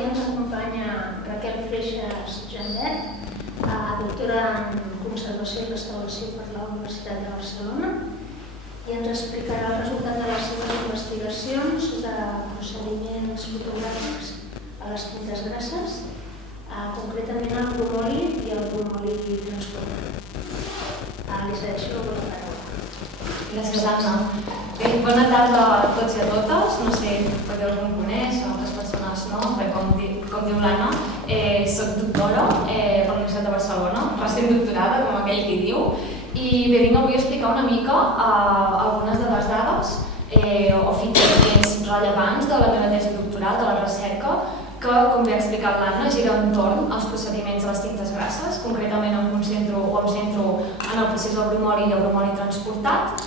avui ens acompanya Raquel Freixas Jandet, doctora en Conservació i Restauració per la Universitat de Barcelona, i ens explicarà el resultat de les seves investigacions sobre procediments fotogràfics a les tintes grasses, concretament el bromoli i el bromoli transportat. Li cedeixo la paraula. Gràcies, Anna. Bé, bona tarda a tots i a totes. No sé per què algú em coneix, altres persones no, però com diu l'Anna, soc doctora per la Universitat de Barcelona, recent doctorada, com aquell qui diu, i bé, vinc avui a explicar una mica algunes de les dades o fitxes més rellevants de la meva tesi doctoral, de la recerca, que, com bé ha explicat l'Anna, gira entorn als procediments de les tintes grasses. Concretament em centro en el procés del bromoli i el bromoli transportat.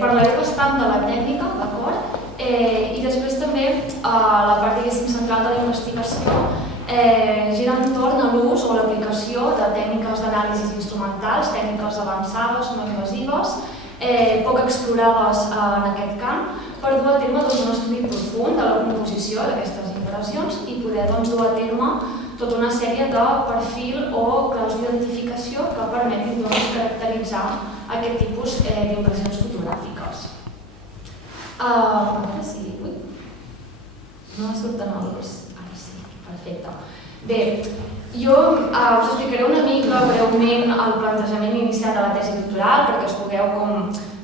Parlaré bastant de la tècnica, d'acord? I després també la part, diguéssim, central de la investigació gira entorn a l'ús o l'aplicació de tècniques d'anàlisi instrumentals, tècniques avançades, no invasives, poc explorades en aquest camp, per dur a terme un estudi profund de la composició d'aquestes impressions i poder dur a terme tota una sèrie de perfil o claus d'identificació que permetin caracteritzar aquest tipus d'impressions fotogràfiques. Ara sí, no surten els... Ara sí, perfecte. Bé, jo us explicaré una mica breument el plantejament inicial de la tesi doctoral perquè us pugueu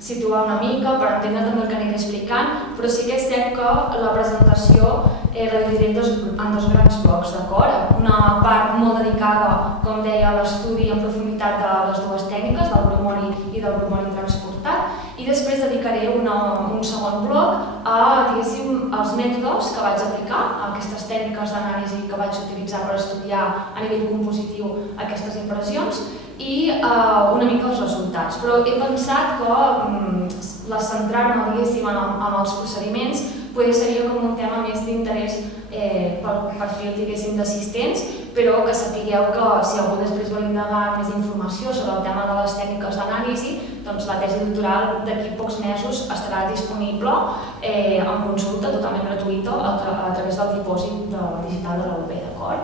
situar una mica per entendre també el que aniré explicant, però sí que és cert que la presentació la dividiré en dos grans blocs, d'acord? Una part molt dedicada, com deia, a l'estudi en profunditat de les dues tècniques, del bromoli i del bromoli transportat, i després dedicaré un segon bloc a, diguéssim, els mètodes que vaig aplicar, a aquestes tècniques d'anàlisi que vaig utilitzar per estudiar a nivell compositiu aquestes impressions i una mica els resultats. Però he pensat que centrar-me, diguéssim, en els procediments potser seria com un tema més d'interès pel perfil, diguéssim, d'assistents, però que sapigueu que si algú després vol indagar més informació sobre el tema de les tècniques d'anàlisi, doncs la tesi doctoral d'aquí pocs mesos estarà disponible en consulta totalment gratuïta a través del dipòsit digital de la UB, d'acord?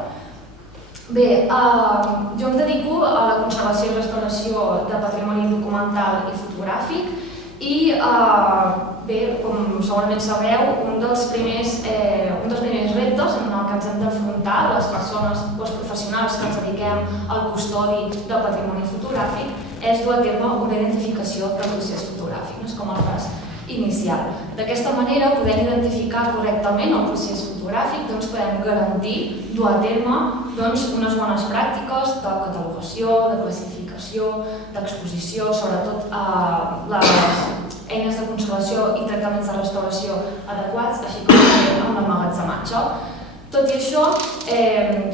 Bé, jo em dedico a la conservació i restauració de patrimoni documental i fotogràfic i, bé, com segurament sabreu, un dels primers reptes en què ens hem d'enfrontar les persones o els professionals que ens dediquem al custodi del patrimoni fotogràfic és dur a terme una identificació del procés fotogràfic, no és com el pas inicial. D'aquesta manera, podent identificar correctament el procés fotogràfic, podem garantir dur a terme unes bones pràctiques de catalogació, de classificació, d'exposició, sobretot les eines de conservació i tractaments de restauració adequats, així com amb l'emmagatzematge. Tot i això,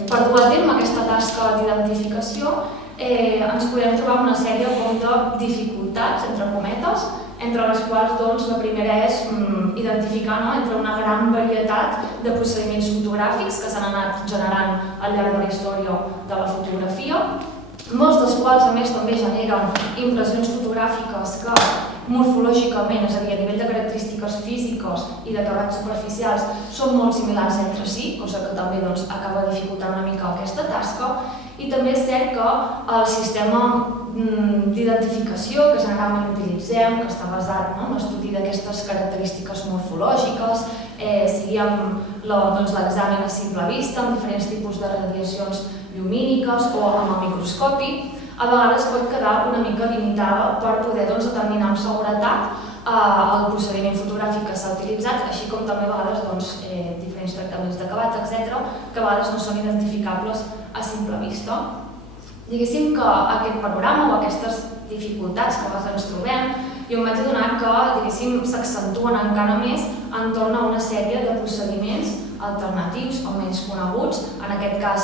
per dur a terme aquesta tasca d'identificació, ens podem trobar una sèrie de dificultats, entre cometes, entre les quals la primera és identificar entre una gran varietat de procediments fotogràfics que s'han anat generant al llarg de la història de la fotografia, molts dels quals a més també generen impressions fotogràfiques que morfològicament, és a dir, a nivell de característiques físiques i d'acabats superficials, són molt similars entre si, cosa que també acaba dificultant una mica aquesta tasca, i també és cert que el sistema d'identificació que generalment utilitzem, que està basat en l'estudi d'aquestes característiques morfològiques, sigui amb l'examen a simple vista, amb diferents tipus de radiacions llumíniques o amb el microscopi, a vegades pot quedar una mica limitada per poder determinar amb seguretat el procediment fotogràfic que s'ha utilitzat, així com també a vegades diferents tractaments d'acabats, etc., que a vegades no són identificables a simple vista. Diguéssim que aquest panorama o aquestes dificultats que a vegades ens trobem, jo em vaig adonar que s'accentuen encara més entorn a una sèrie de procediments alternatius o menys coneguts. En aquest cas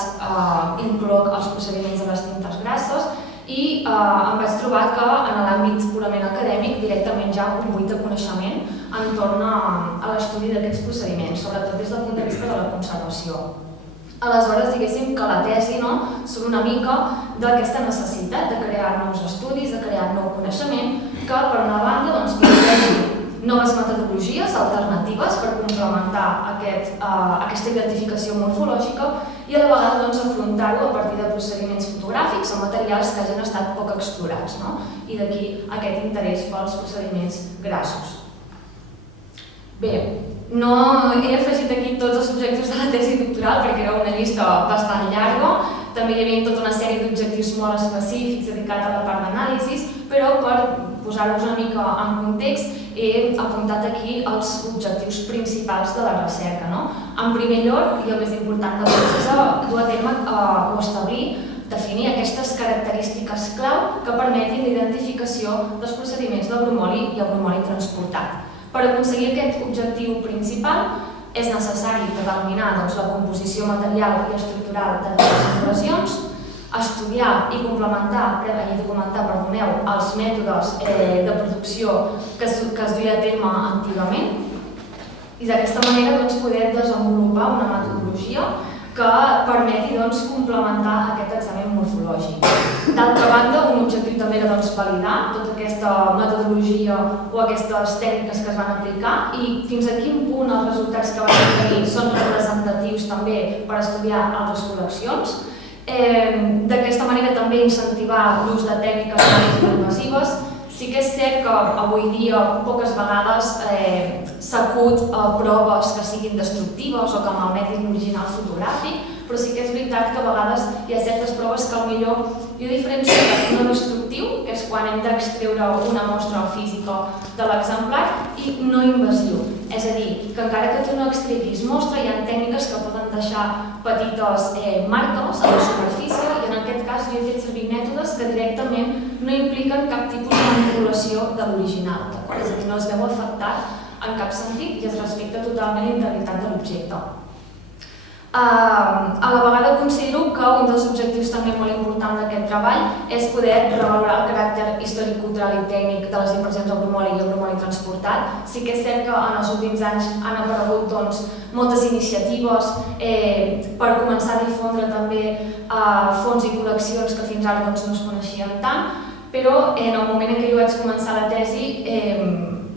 incloc els procediments de les tintes grasses i em vaig trobar que en l'àmbit purament acadèmic directament ja un buit de coneixement entorn a l'estudi d'aquests procediments, sobretot des del punt de vista de la conservació. Aleshores, diguéssim que la tesi surt una mica d'aquesta necessitat de crear nous estudis, de crear nou coneixement, que per una banda privilegi noves metodologies alternatives per complementar aquesta identificació morfològica i a la vegada afrontar-ho a partir de procediments fotogràfics o materials que hagin estat poc explorats, i d'aquí aquest interès pels procediments grassos. Bé, no he afegit aquí tots els objectius de la tesi doctoral perquè era una llista bastant llarga. També hi havia tota una sèrie d'objectius molt específics dedicats a la part d'anàlisis, però per posar-vos una mica en context he apuntat aquí els objectius principals de la recerca. En primer lloc, i el més important de tot, és dur a terme o establir, definir aquestes característiques clau que permetin l'identificació dels procediments de bromoli i el bromoli transportat. Per aconseguir aquest objectiu principal és necessari determinar la composició material i estructural de les formulacions, estudiar i documentar els mètodes de producció que es duia a terme antigament i d'aquesta manera poder desenvolupar una metodologia que permeti complementar aquest examen morfològic. D'altra banda, un objectiu també era validar tota aquesta metodologia o aquestes tècniques que es van aplicar i fins a quin punt els resultats que van obtenir són representatius també per estudiar altres col·leccions. D'aquesta manera també incentivar l'ús de tècniques més invasives. Sí que és cert que avui dia poques vegades s'acut a proves que siguin destructives o que malmetin l'original fotogràfic, però sí que és veritat que a vegades hi ha certes proves que potser jo diferencio de no destructiu, que és quan hem d'extreure una mostra física de l'exemplar, i no invasiu. És a dir, que encara que tu no extreguis mostra, hi ha tècniques que poden deixar petites marques a la superfície i en aquest cas jo he fet servir mètodes que directament no impliquen cap tipus de manipulació de l'original, d'acord? És a dir, no es veu afectat en cap sentit i es respecta totalment la integritat de l'objecte. A la vegada considero que un dels objectius també molt important d'aquest treball és poder revalorar el caràcter històric-cultural i tècnic de les impressions del bromoli i el bromoli transportat. Sí que és cert que en els últims anys han aparegut moltes iniciatives per començar a difondre també fons i col·leccions que fins ara no es coneixien tant, però en el moment en què jo vaig començar la tesi,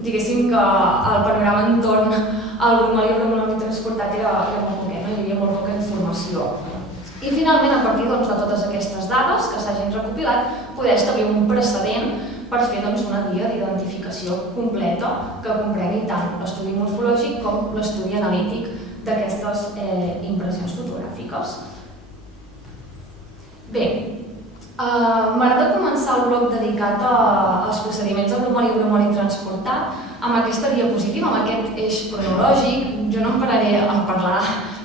diguéssim que el panorama entorn al bromoli i el bromoli transportat era molt poquet, hi havia molt poca informació. I finalment, a partir de totes aquestes dades que s'hagin recopilat, poder establir un precedent per fer una guia d'identificació completa que comprengui tant l'estudi morfològic com l'estudi analític d'aquestes impressions fotogràfiques. Bé, m'agrada començar el bloc dedicat als procediments de bromoli i bromoli transportat amb aquesta diapositiva, amb aquest eix cronològic. Jo no em pararé a parlar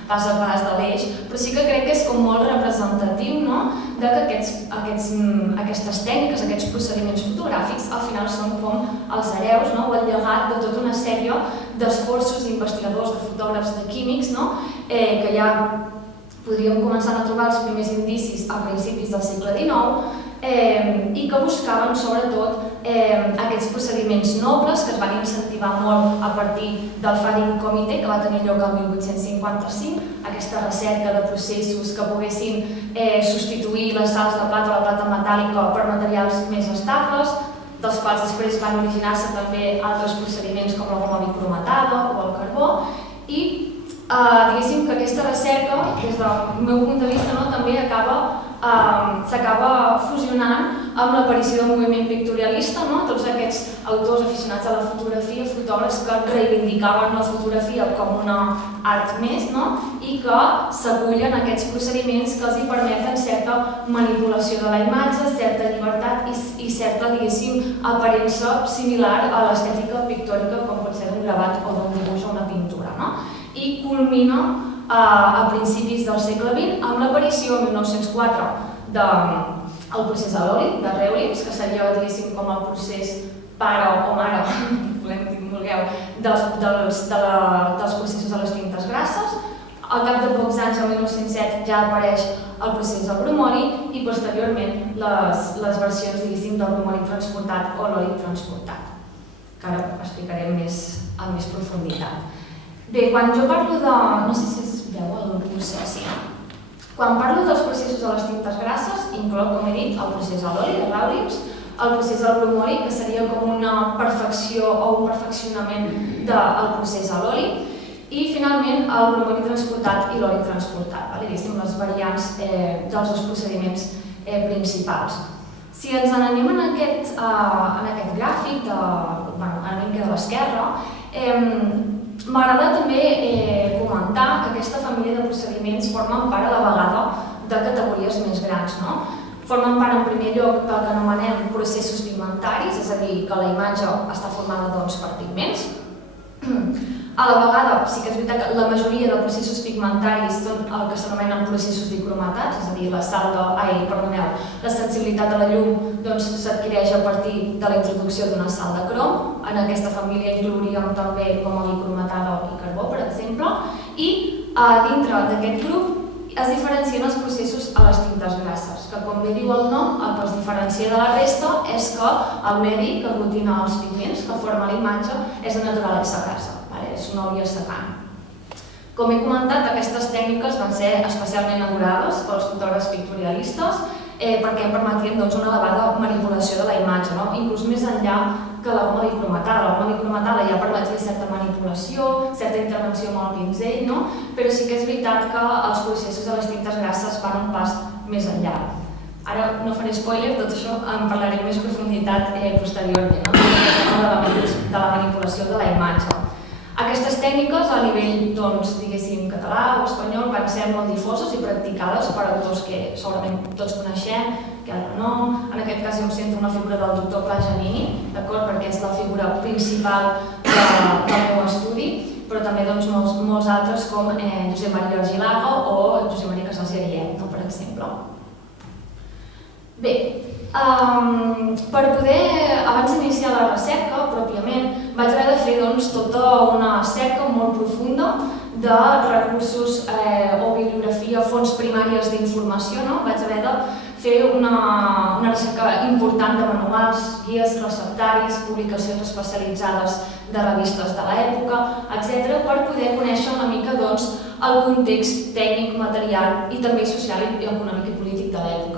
pas a pas de l'eix, però sí que crec que és molt representatiu que aquestes tècniques, aquests procediments fotogràfics, al final són com els hereus o el llegat de tota una sèrie d'esforços d'investigadors, de fotògrafs, de químics, que ja podríem començar a trobar els primers indicis a principis del segle XIX i que buscaven sobretot aquests procediments nobles que es van incentivar molt a partir del Faring Comité, que va tenir lloc el 1855, aquesta recerca de processos que poguessin substituir les sals de plata o la plata metàl·lica per materials més estables, dels quals després van originar-se també altres procediments com la goma bicromatada o el carbó, i diguéssim que aquesta recerca, des del meu punt de vista, també s'acaba fusionant amb l'aparició del moviment pictorialista, tots aquests autors aficionats a la fotografia, fotògrafs que reivindicaven la fotografia com una art més i que s'acullen a aquests procediments que els permeten certa manipulació de la imatge, certa llibertat i certa, diguéssim, aparença similar a l'estètica pictòrica com pot ser d'un gravat o d'un dibuix o una pintura. I culmina a principis del segle XX amb l'aparició, el 1904, del procés a l'oli, de Reuleaux, que seria, diguéssim, com el procés pare o mare, dels processos de les tintes grasses. Al cap de pocs anys, el 1907, ja apareix el procés del bromoli i posteriorment les versions, diguéssim, del bromoli transportat o l'oli transportat, que ara explicarem amb més profunditat. Bé, quan jo parlo de... no sé si es veu el procés, sí. Quan parlo dels processos de les tintes grasses, inclou, com he dit, el procés a l'oli de Reuleaux, el procés del bromoli, que seria com una perfecció o un perfeccionament del procés a l'oli, i finalment el bromoli transportat i l'oli transportat, diguéssim les variants dels dos procediments principals. Si ens n'anem en aquest gràfic, a mi em queda a l'esquerra, m'agrada també comentar que aquesta família de procediments formen part a la vegada de categories més grans. Formen part en primer lloc del que anomenem processos pigmentaris, és a dir, que la imatge està formada per pigments. A la vegada, sí que és veritat que la majoria de processos pigmentaris són el que s'anomenen processos dicromatats, és a dir, la sensibilitat a la llum s'adquireix a partir de la introducció d'una sal de crom. En aquesta família inclouríem també goma bicromatada i carbó, per exemple, i dintre d'aquest grup es diferencien els processos a les tintes grasses, que com bé diu el nom, el que els diferencia de la resta és que el medi que aglutina els pigments que forma la imatge és de naturalesa grassa. És una òlia secant. Com he comentat, aquestes tècniques van ser especialment adorades pels fotògrafs pictorialistes perquè em permetien una elevada manipulació de la imatge, inclús més enllà que la goma bicromatada. La goma bicromatada ja permetia certa manipulació, certa intervenció amb el pinzell, però sí que és veritat que els processos de les tintes grasses van un pas més enllà. Ara no faré spoiler, tot això en parlaré amb més profunditat posteriorment, de la manipulació de la imatge. Aquestes tècniques a nivell, diguéssim, català o espanyol van ser molt difoses i practicades per autors que segurament tots coneixem, que ara no. En aquest cas jo em centro en la figura del doctor Pla Giannini, perquè és la figura principal del meu estudi, però també molts altres com Josep Maria Argilaga o Josep Maria Casals i Ariet, per exemple. Bé, per poder, abans d'iniciar la recerca, pròpiament, vaig haver de fer tota una cerca molt profunda de recursos o bibliografia, fonts primàries d'informació. Vaig haver de fer una recerca important de manuals, guies, receptaris, publicacions especialitzades de revistes de l'època, etc., per poder conèixer una mica el context tècnic, material i també social, econòmic i polític de l'època.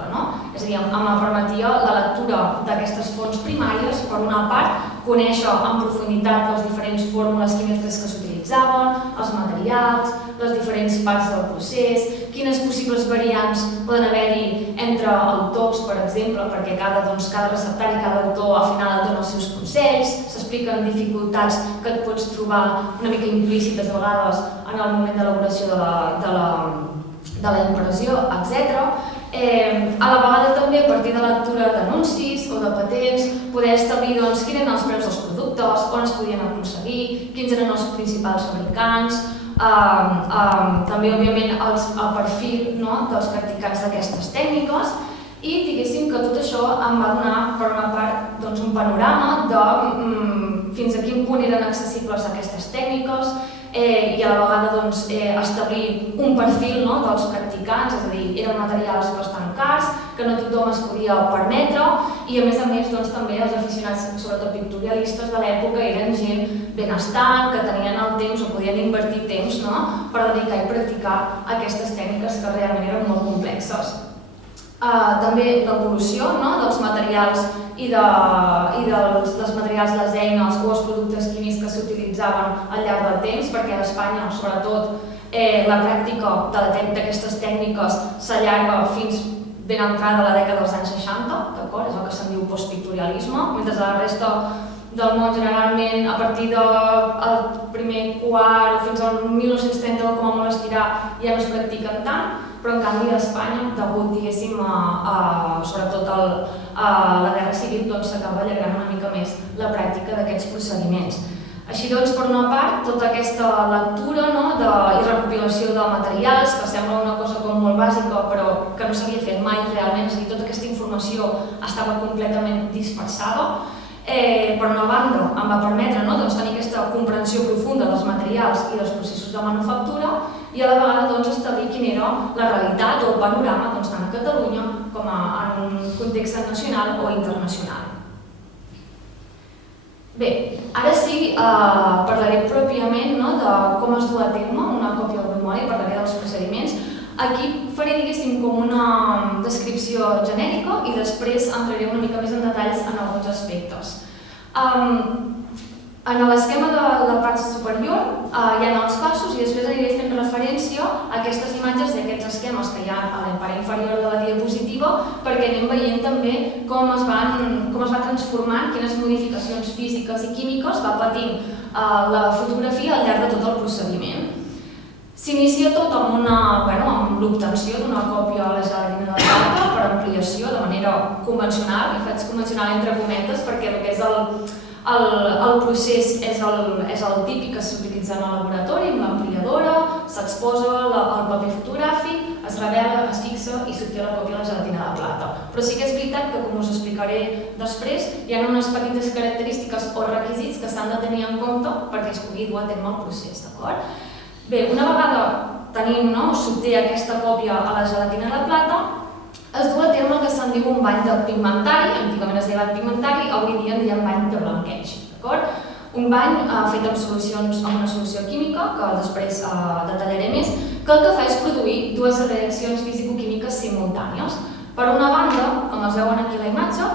És a dir, em permetia la lectura d'aquestes fonts primàries, per una part, conèixer en profunditat les diferents fórmules químiques que s'utilitzaven, els materials, les diferents parts del procés, quines possibles variants poden haver-hi entre autors, per exemple, perquè cada receptari, cada autor al final et dona els seus consells, s'expliquen dificultats que et pots trobar una mica implícites a vegades en el moment d'elaboració de la impressió, etc. A la vegada també, a partir de la lectura d'anuncis o de patents, poder establir quins eren els preus dels productes, on es podien aconseguir, quins eren els principals fabricants, també, òbviament, el perfil dels practicants d'aquestes tècniques, i diguéssim que tot això em va donar, per una part, un panorama de fins a quin punt eren accessibles aquestes tècniques i a la vegada establir un perfil dels practicants, és a dir, eren materials bastant cars, que no tothom es podia permetre, i a més també els aficionats, sobretot pictorialistes de l'època, eren gent benestant, que tenien el temps o podien invertir temps per dedicar i practicar aquestes tècniques que realment eren molt complexes. També l'evolució dels materials i dels materials, les eines o els productes químics que s'utilitzaven al llarg del temps, perquè a Espanya, sobretot, la pràctica d'aquestes tècniques s'allarga fins ben entrada a la dècada dels anys 60, és el que se'n diu postpictorialisme, mentre a la resta del món generalment a partir del primer quart o fins al 1930 com a molt estirar ja no es practiquen tant, però en canvi a Espanya, degut, diguéssim, sobretot a la Guerra Civil, s'acaba allargant una mica més la pràctica d'aquests procediments. Així doncs, per una part, tota aquesta lectura i recopilació de materials, que sembla una cosa com molt bàsica, però que no s'havia fet mai realment, és a dir, tota aquesta informació estava completament dispersada. Per una banda, em va permetre tenir aquesta comprensió profunda dels materials i dels processos de manufactura i a la vegada establir quina era la realitat o el panorama tant a Catalunya com en un context nacional o internacional. Bé, ara sí, parlaré pròpiament de com es du a terme una còpia del bromoli, parlaré dels procediments. Aquí faré, diguéssim, com una descripció genèrica i després entraré una mica més en detalls en alguns aspectes. En l'esquema de la part superior hi ha els passos i després aniré fent referència a aquestes imatges d'aquests esquemes que hi ha a la part inferior de la diapositiva perquè anem veient també com es va transformant, quines modificacions físiques i químiques va patint la fotografia al llarg de tot el procediment. S'inicia tot amb l'obtenció d'una còpia a la gelatina de plata per ampliació de manera convencional, i faig convencional entre cometes perquè el que és el procés és el típic que s'utilitza en el laboratori, amb l'ampliadora, s'exposa el paper fotogràfic, es revela, es fixa i s'obté la còpia de la gelatina de plata. Però sí que és veritat que, com us explicaré després, hi ha unes petites característiques o requisits que s'han de tenir en compte perquè es pugui dur a terme el procés, d'acord? Bé, una vegada s'obté aquesta còpia a la gelatina de plata, es du a terme el que se'n diu un bany de pigmentari, antigament es deia bany pigmentari, avui dia en diem bany de blanqueig, d'acord? Un bany fet amb una solució química, que després detallaré més, que el que fa és produir dues reaccions físico-químiques simultànies. Per una banda, com es veuen aquí a la imatge,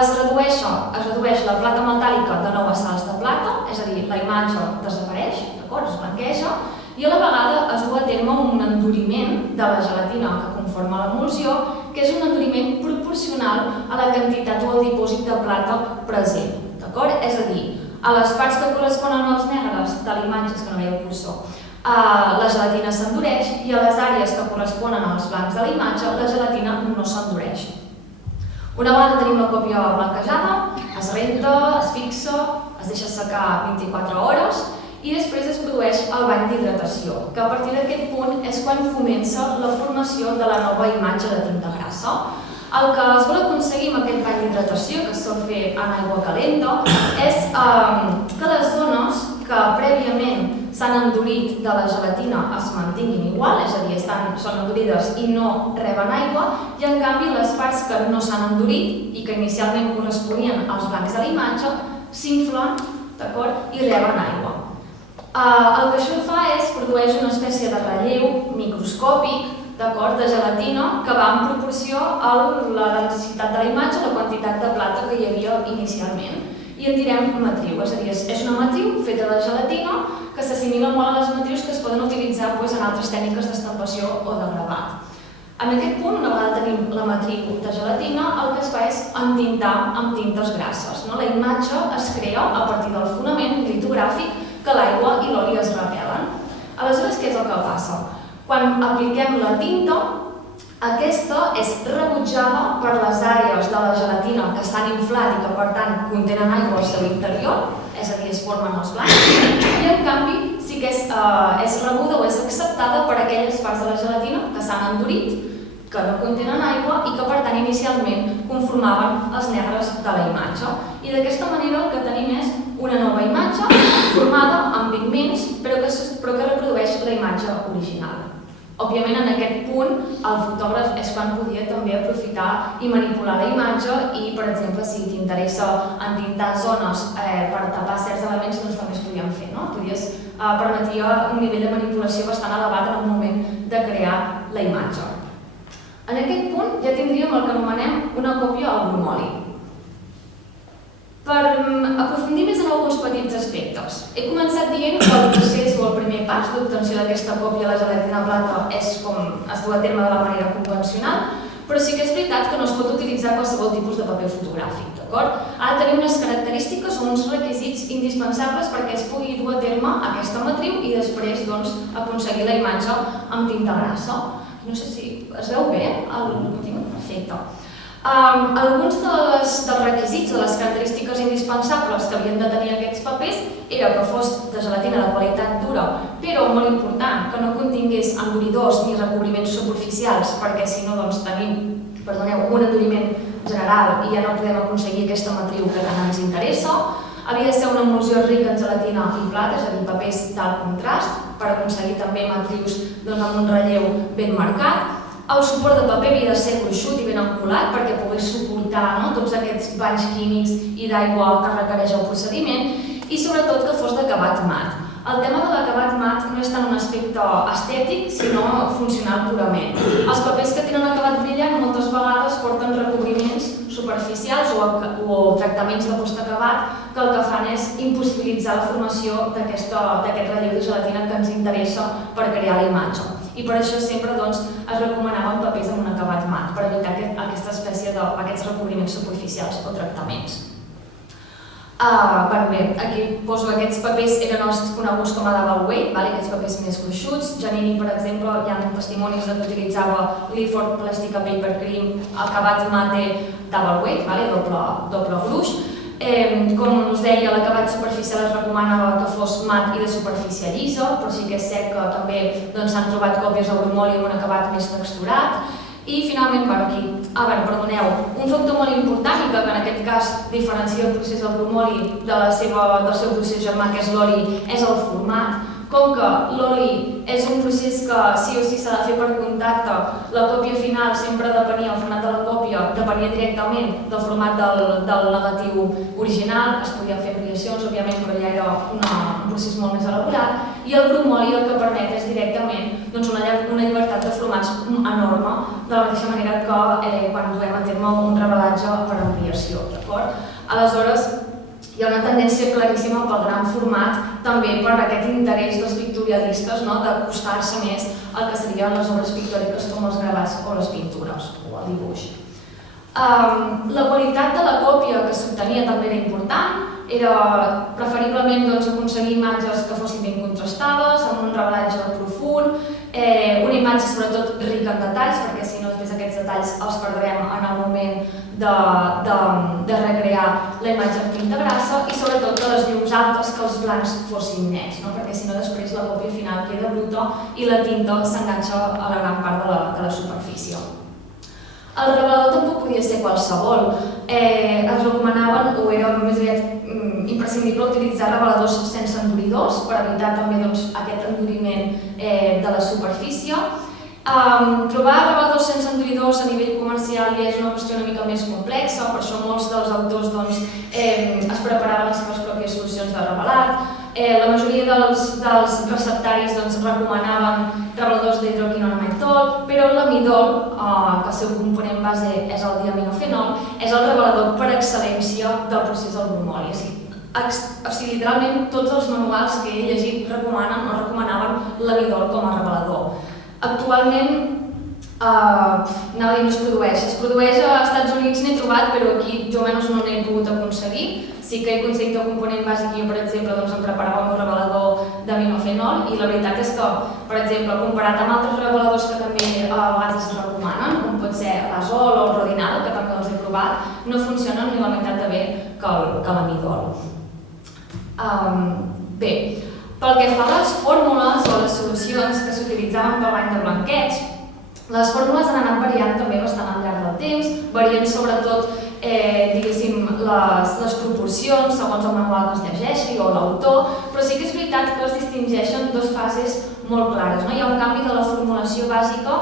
es redueix la plata metàl·lica de nou a sals de plata, és a dir, la imatge desapareix, d'acord? Es blanqueja, i a la vegada es du a terme un enduriment de la gelatina que conforma l'emulsió, que és un enduriment proporcional a la quantitat o al dipòsit de plata present, d'acord? És a dir, a les parts que corresponen als negres de l'imatge, és que no veia el cursor, la gelatina s'endureix i a les àrees que corresponen als blancs de l'imatge, la gelatina no s'endureix. Una vegada tenim la còpia blanquejada, es renta, es fixa, es deixa secar 24 hores i després es produeix el bany d'hidratació, que a partir d'aquest punt és quan comença la formació de la nova imatge de tinta grassa. El que es vol aconseguir amb aquest bany d'hidratació, que es sol fer en aigua calenta, és que les zones que prèviament s'han endurit de la gelatina es mantinguin igual, és a dir, són endurides i no reben aigua, i en canvi les parts que no s'han endurit i que inicialment corresponien als blancs de l'imatge s'inflen, d'acord, i reben aigua. El que això fa és produeix una espècie de relleu microscòpic de gelatina que va en proporció a la densitat de la imatge, la quantitat de plata que hi havia inicialment. I en direm matriu, és a dir, és una matriu feta de gelatina que s'assimila molt a les matrius que es poden utilitzar en altres tècniques d'estampació o de gravat. En aquest punt, una vegada tenim la matriu de gelatina, el que es fa és entintar amb tintes grasses. La imatge es crea a partir del fonament litogràfic que l'aigua i l'oli es repel·len. Aleshores, què és el que passa? Quan apliquem la tinta, aquesta és rebutjada per les àrees de la gelatina que s'han inflat i que, per tant, contenen aigua al seu interior, és a dir, es formen els blancs, i en canvi sí que és rebuda o és acceptada per aquelles parts de la gelatina que s'han endurit, que no contenen aigua i que, per tant, inicialment conformaven els negres de la imatge. I d'aquesta manera el que tenim és una nova imatge formada amb pigments però que reprodueix la imatge original. Òbviament, en aquest punt, el fotògraf és quan podia també aprofitar i manipular la imatge i, per exemple, si t'interessa entintar zones per tapar certs elements, doncs també es podien fer, no? Permetia un nivell de manipulació bastant elevat en el moment de crear la imatge. En aquest punt ja tindríem el que anomenem una còpia al bromoli. Per aprofundir més en alguns petits aspectes, he començat dient que el procés o el primer pas d'obtenció d'aquesta còpia de la gelatina plata és com es du a terme de la manera convencional, però sí que és veritat que no es pot utilitzar qualsevol tipus de paper fotogràfic, d'acord? Ha de tenir unes característiques o uns requisits indispensables perquè es pugui dur a terme aquesta matriu i després aconseguir la imatge amb tinta grassa. No sé si es veu bé el contingut? Perfecte. Alguns dels requisits, de les característiques indispensables que havien de tenir aquests papers era que fos de gelatina de qualitat dura, però molt important, que no contingués enduridors ni recobriments superficials, perquè si no tenim un enduriment general i ja no podem aconseguir aquesta matriu que tant ens interessa. Havia de ser una emulsió rica en gelatina i plata, és a dir, papers d'alt contrast, per aconseguir també matrius amb un relleu ben marcat. El suport de paper havia de ser gruixut i ben encolat perquè pogués suportar tots aquests banys químics i d'aigua que requereix el procediment i sobretot que fos d'acabat mat. El tema de l'acabat mat no és tant un aspecte estètic, sinó funcional purament. Els papers que tenen acabat brillant moltes vegades porten recobriments superficials o tractaments de postacabat que el que fan és impossibilitzar la formació d'aquest relleu de gelatina que ens interessa per crear la imatge. I per això sempre es recomanaven papers amb un acabat mat, per evitar aquesta espècie d'aquests recobriments superficials o tractaments. Bé, aquí poso aquests papers, eren els coneguts com a double weight, aquests papers més gruixuts. Giannini, per exemple, hi ha testimonis que utilitzava Leaford Plastica Paper Cream, acabat mate double weight, doble gruix. Com us deia, l'acabat superficial es recomana que fos mat i de superfície llisa, però sí que és cert que també s'han trobat còpies de bromoli amb un acabat més texturat. I finalment, perdoneu, un factor molt important i que en aquest cas diferencia el procés del bromoli del seu procés germà, que és l'oli, és el format. Com que l'oli és un procés que sí o sí s'ha de fer per contacte, la còpia final sempre depenia, el format de la còpia depenia directament del format del negatiu original, es podien fer ampliacions, òbviament, però ja era un procés molt més elaborat, i el bromoli el que permet és directament una llibertat de formats enorme, de la mateixa manera que quan duem a terme un revelatge per ampliació, d'acord? Aleshores, hi ha una tendència claríssima pel gran format, també per aquest interès dels pictorialistes d'acostar-se més al que serien les obres pictòriques com els gravats o les pintures o el dibuix. La qualitat de la còpia que s'obtenia també era important, era preferiblement aconseguir imatges que fossin ben contrastades, amb un revelatge profund, una imatge sobretot rica en detalls, perquè si no després aquests detalls els perdrem en el moment de recrear la imatge en tinta grassa, i sobretot de les llums altes que els blancs fossin nets, perquè si no després la còpia final queda bruta i la tinta s'enganxa a la gran part de la superfície. El revelador tampoc podia ser qualsevol. Es recomanaven, o era més aviat imprescindible, utilitzar reveladors sense enduridors per evitar també aquest enduriment de la superfície. Trobar reveladors sense enduridors a nivell comercial ja és una qüestió una mica més complexa, per això molts dels autors es preparaven les seves pròpies solucions de revelat. La majoria dels receptaris recomanaven reveladors d'hidroquinoamitol, però l'amidol, que el seu component base és el diaminofenol, és el revelador per excel·lència del procés del bromoli. Literalment tots els manuals que he llegit recomanaven l'amidol com a revelador. Actualment no es produeix a Estats Units, n'he trobat, però aquí jo almenys no n'he pogut aconseguir. Sí que he aconseguit el component bàsic, jo per exemple em preparava el meu revelador d'aminofenol, i la veritat és que, per exemple, comparat amb altres reveladors que també a vegades es recomanen, com pot ser l'azol o el rodinal, que també els he provat, no funcionen ni la meitat de bé que l'amidol. Bé, pel que fa a les fórmules o les solucions que s'utilitzaven per l'any de blanqueig, les fórmules han anat variant també bastant al llarg del temps, varien sobretot les proporcions segons el manual que es llegeixi o l'autor, però sí que és veritat que es distingeixen dues fases molt clares. Hi ha un canvi de la formulació bàsica,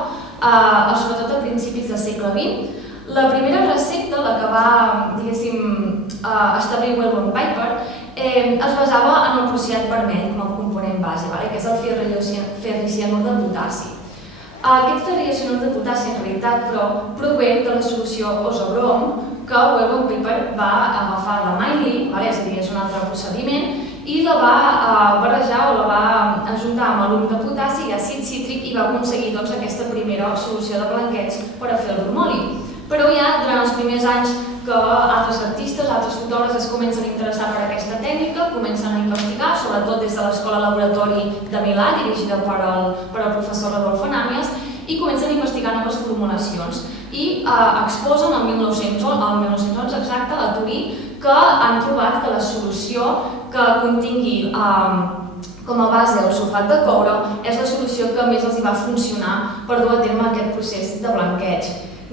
sobretot a principis del segle XX. La primera recepta, la que va establir Wilbur Piper, es basava en el prussiat vermell com a component base, que és el ferricianur de potassi. Aquest ferricianur de potassi en realitat prové de la solució ozobrom que Wilbur Piper va agafar de Miley, és a dir, és un altre procediment, i la va barrejar o la va ajuntar amb alum de potassi i àcid cítric i va aconseguir aquesta primera solució de blanqueig per a fer el bromoli. Però ja durant els primers anys que altres artistes, altres fotògrafs es comencen a interessar per aquesta tècnica, comencen a investigar, sobretot des de l'escola laboratori de Milà, dirigida per el professor Rodolfo Namias, i comencen a investigar noves formulacions. I exposen el 1911 exacte a Turí que han trobat que la solució que contingui com a base el sulfat de coure és la solució que més els va funcionar per dur a terme aquest procés de blanqueig.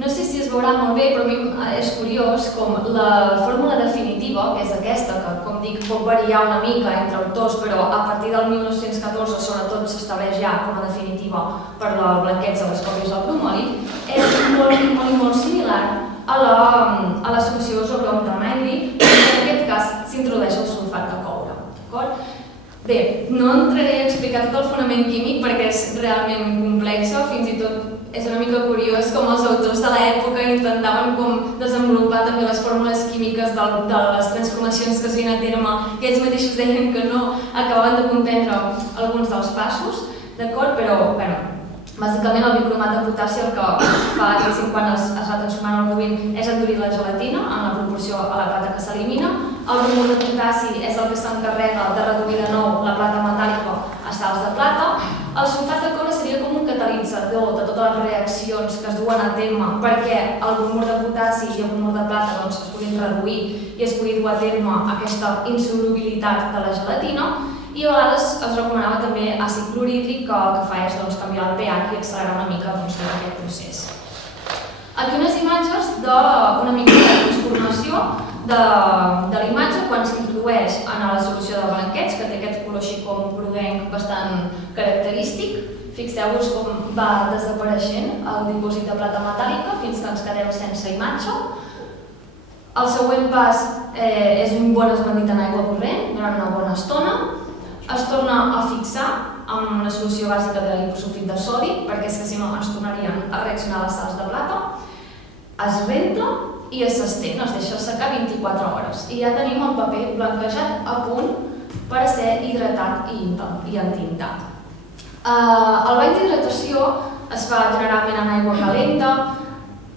No sé si es veurà molt bé, però a mi és curiós com la fórmula definitiva, que és aquesta, que com dic pot variar una mica entre autors, però a partir del 1914 sobretot s'estableix ja com a definitiva per al blanqueig de les còpies del bromoli, és molt similar a la solució ozobrom de Miley, en aquest cas s'introdueix el sulfat de coure. Bé, no entraré a explicar tot el fonament químic perquè és realment complex, fins i tot és una mica curiós com els autors de l'època intentaven com desenvolupar també les fórmules químiques de les transformacions que es feien a terme, que ells mateixos deien que no acabaven de comprendre alguns dels passos, d'acord? Però, bueno, bàsicament el bicromat de potassi el que fa quan es va transformant el bovin és endurir la gelatina en la proporció a la plata que s'elimina. El bromur de potassi és el que s'encarrega de reduir de nou la plata metàl·lica a sals de plata. El sulfat de coure seria com un catalitzador de totes les reaccions que es duen a terme perquè el bromur de potassi i el bromur de plata es puguin reduir i es pugui dur a terme aquesta insolubilitat de la gelatina. I a vegades es recomanava també àcid clorhídric que el que fa és canviar el pH i accelerar una mica tot aquest procés. Aquí unes imatges d'una mica de transformació de l'imatge quan s'introdueix en la solució de blanqueig, que té aquest color així com groguenc bastant característic. Fixeu-vos com va desapareixent el dipòsit de plata metàl·lica fins que ens quedem sense imatge. El següent pas és un bon esbandit en aigua corrent durant una bona estona. Es torna a fixar amb una solució bàsica de liposulfit de sodi, perquè és que si no ens tornarien a reaccionar les sals de plata. Es renta i s'estén, es deixa secar 24 hores. I ja tenim el paper blanquejat a punt per ser hidratat i entintat. El bany d'hidratació es fa generalment en aigua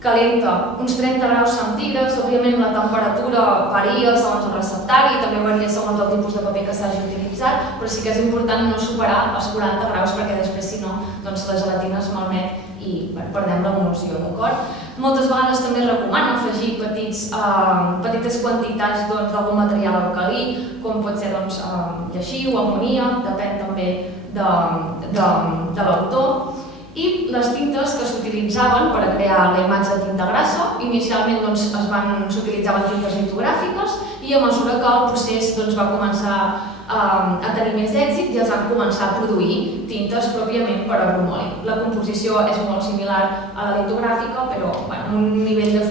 calenta uns 30 graus centígrads. Òbviament la temperatura varia segons el receptari, també varia segons el tipus de paper que s'hagi utilitzat, però sí que és important no superar els 40 graus perquè després, si no, la gelatina es malmet i perdem l'emulsió, d'acord? Moltes vegades també es recomana afegir petites quantitats d'algun material alcalí, com pot ser lleixiu o amoníac, depèn també de l'autor. I les tintes que s'utilitzaven per crear la imatge de tinta grassa, inicialment s'utilitzaven tintes litogràfiques i a mesura que el procés va començar a tenir més èxit ja es van començar a produir tintes pròpiament per a bromoli. La composició és molt similar a la litogràfica, però amb un nivell de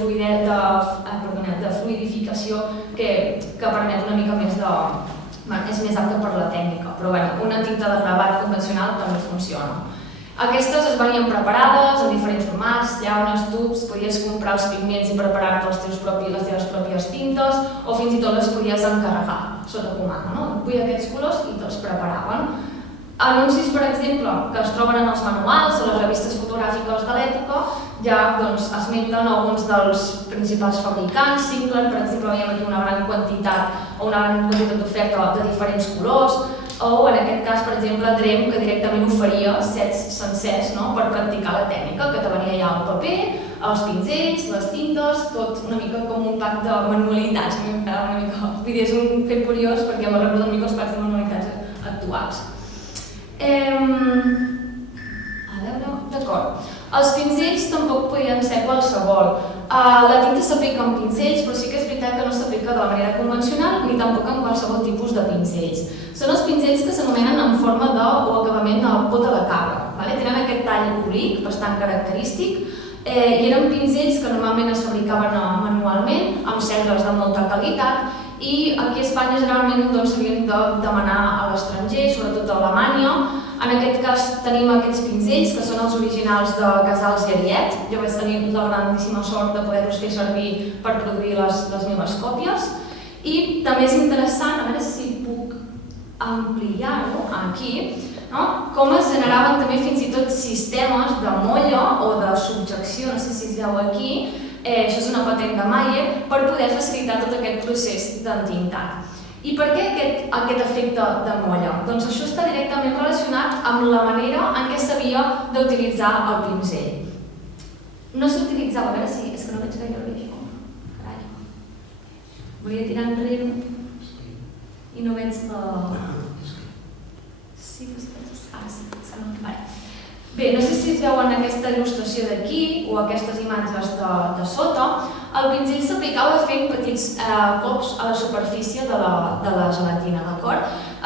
fluidificació que permet una mica més és més apta per la tècnica, però una tinta de gravat convencional també funciona. Aquestes es venien preparades en diferents formats, llaunes, tubs, podies comprar els pigments i preparar-te les teves pròpies tintes o fins i tot les podies encarregar sota comanda. Vull aquests colors i te'ls preparaven. Anuncis, per exemple, que es troben en els manuals o les revistes fotogràfiques de l'època ja esmenten alguns dels principals fabricants. Sinclair, per exemple, veiem aquí una gran quantitat d'oferta de diferents colors, o en aquest cas, per exemple, Drem, que directament oferia sets sencers per practicar la tècnica, que te venia ja el paper, els pinzells, les tintes, tot una mica com un pack de manualitats. És un fet curiós perquè me recorda una mica els packs de manualitats actuals. D'acord. Els pinzells tampoc podien ser qualsevol. La tinta s'aplica amb pinzells, però sí que és veritat que no s'aplica de la manera convencional ni tampoc amb qualsevol tipus de pinzells. Són els pinzells que s'anomenen en forma o acabament de pota de cabra. Tenen aquest tall oblic, bastant característic, i eren pinzells que normalment es fabricaven manualment, amb cendres de molta qualitat, i aquí a Espanya generalment s'havien de demanar a l'estranger, sobretot a Alemanya. En aquest cas tenim aquests pinzells, que són els originals de Casals i Ariet. Jo vaig tenir la grandíssima sort de poder-los fer servir per produir les meves còpies. I també és interessant, a veure si puc ampliar-ho aquí, com es generaven també fins i tot sistemes de molla o de subjecció, no sé si es veu aquí, això és una patent de Mayer, per poder facilitar tot aquest procés d'entintat. I per què aquest efecte de molla? Doncs això està directament relacionat amb la manera en què s'havia d'utilitzar el pinzell. No s'utilitzava, a veure si és que no veig gaire bé això. Carai. Volia tirar enrere i no veig la... Sí, bé, no sé si es veuen aquesta il·lustració d'aquí o aquestes imatges de sota. El pinzell s'aplicava fent petits cops a la superfície de la gelatina, d'acord?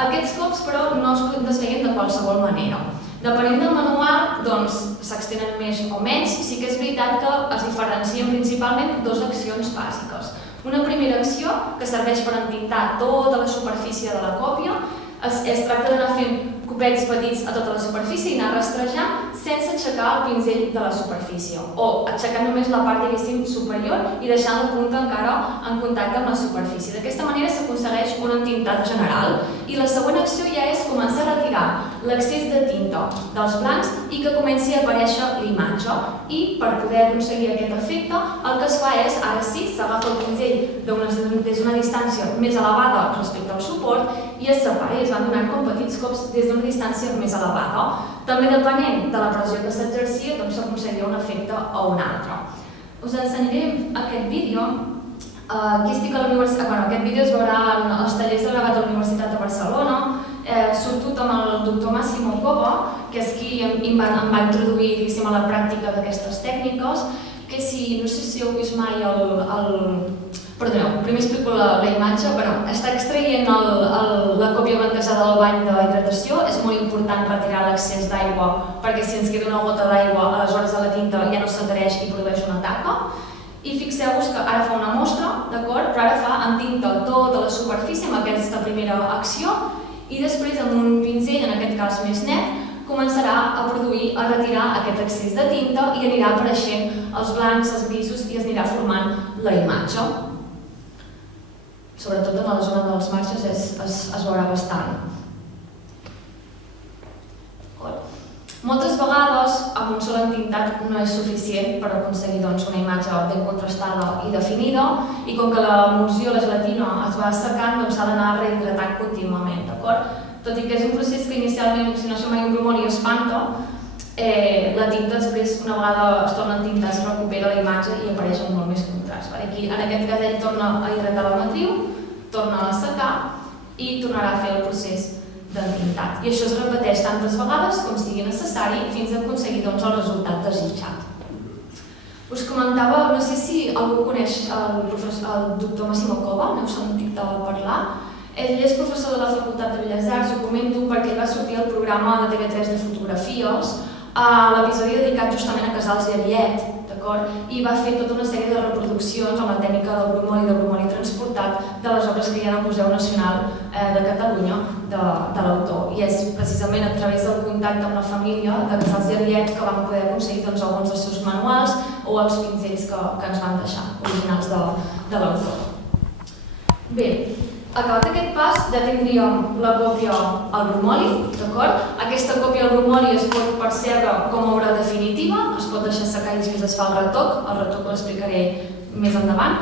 Aquests cops, però, no es feien de qualsevol manera. Depenent del manual, s'extenen més o menys. Sí que és veritat que es diferencien principalment dues accions bàsiques. Una primera acció, que serveix per entintar tota la superfície de la còpia, es tracta d'anar fent copets petits a tota la superfície i anar rastrejant sense aixecar el pinzell de la superfície o aixecant només la part, diguéssim, superior i deixant la punta encara en contacte amb la superfície. D'aquesta manera s'aconsegueix un entintat general i la següent acció ja és començar a retirar l'excés de tinta dels blancs i que comenci a aparèixer l'imatge. I per poder aconseguir aquest efecte, el que es fa és, ara sí, s'agafa el pinzell des d'una distància més elevada respecte al suport i es separa i es van donant com petits cops des d'una distància més elevada. També depenent de la pressió que s'exercia, s'aconseguia un efecte o un altre. Us ensenyaré aquest vídeo. Aquí estic a la universitat. Aquest vídeo es veurà als tallers de gravat de la Universitat de Barcelona. Surto amb el doctor Massimo Cova, que és qui em va introduir a la pràctica d'aquestes tècniques, que no sé si heu vist mai Perdoneu, primer explico la imatge. Està extraient la còpia blanquejada del bany d'hidratació. És molt important retirar l'excés d'aigua perquè si ens queda una gota d'aigua, aleshores la tinta ja no s'adhereix i produeix una taca. I fixeu-vos que ara fa una mostra, d'acord? Però ara fa en tinta tota la superfície amb aquesta primera acció i després amb un pinzell, en aquest cas més net, començarà a retirar aquest excés de tinta i anirà apareixent els blancs, els grisos i es anirà formant la imatge. Sobretot en la zona dels marges es veurà bastant. Moltes vegades, amb un sol entintat no és suficient per aconseguir una imatge ben contrastada i definida i com que l'emulsió, la gelatina, es va assecant, s'ha d'anar rehidratant contínuament, d'acord? Tot i que és un procés que inicialment, si no som mai un bromoli, espanta, la tinta després, una vegada es torna a entintar, es recupera la imatge i apareix amb molt més contrast. Aquí, en aquest cas, ell torna a hidratar la matriu, torna a assecar i tornarà a fer el procés d'entintat. I això es repeteix tantes vegades com sigui necessari fins a aconseguir el resultat desitjat. Us comentava, no sé si algú coneix el doctor Massimo Cova, n'heu sentit parlar. Ell és professor de la Facultat de Belles Arts, ho comento perquè ell va sortir al programa de TV3 de fotografies, a l'episodi dedicat justament a Casals i Ariet, i va fer tota una sèrie de reproduccions amb la tècnica del bromoli transportat de les obres que hi ha al Museu Nacional de Catalunya de l'autor. I és precisament a través del contacte amb la família de Casals i Ariet que vam poder aconseguir alguns dels seus manuals o els pinzells que ens van deixar, originals de l'autor. Bé, acabat aquest pas, ja tindríem la còpia al bromoli, d'acord? Aquesta còpia al bromoli es pot percebre com a obra definitiva, es pot deixar secar i després es fa el retoc l'explicaré més endavant.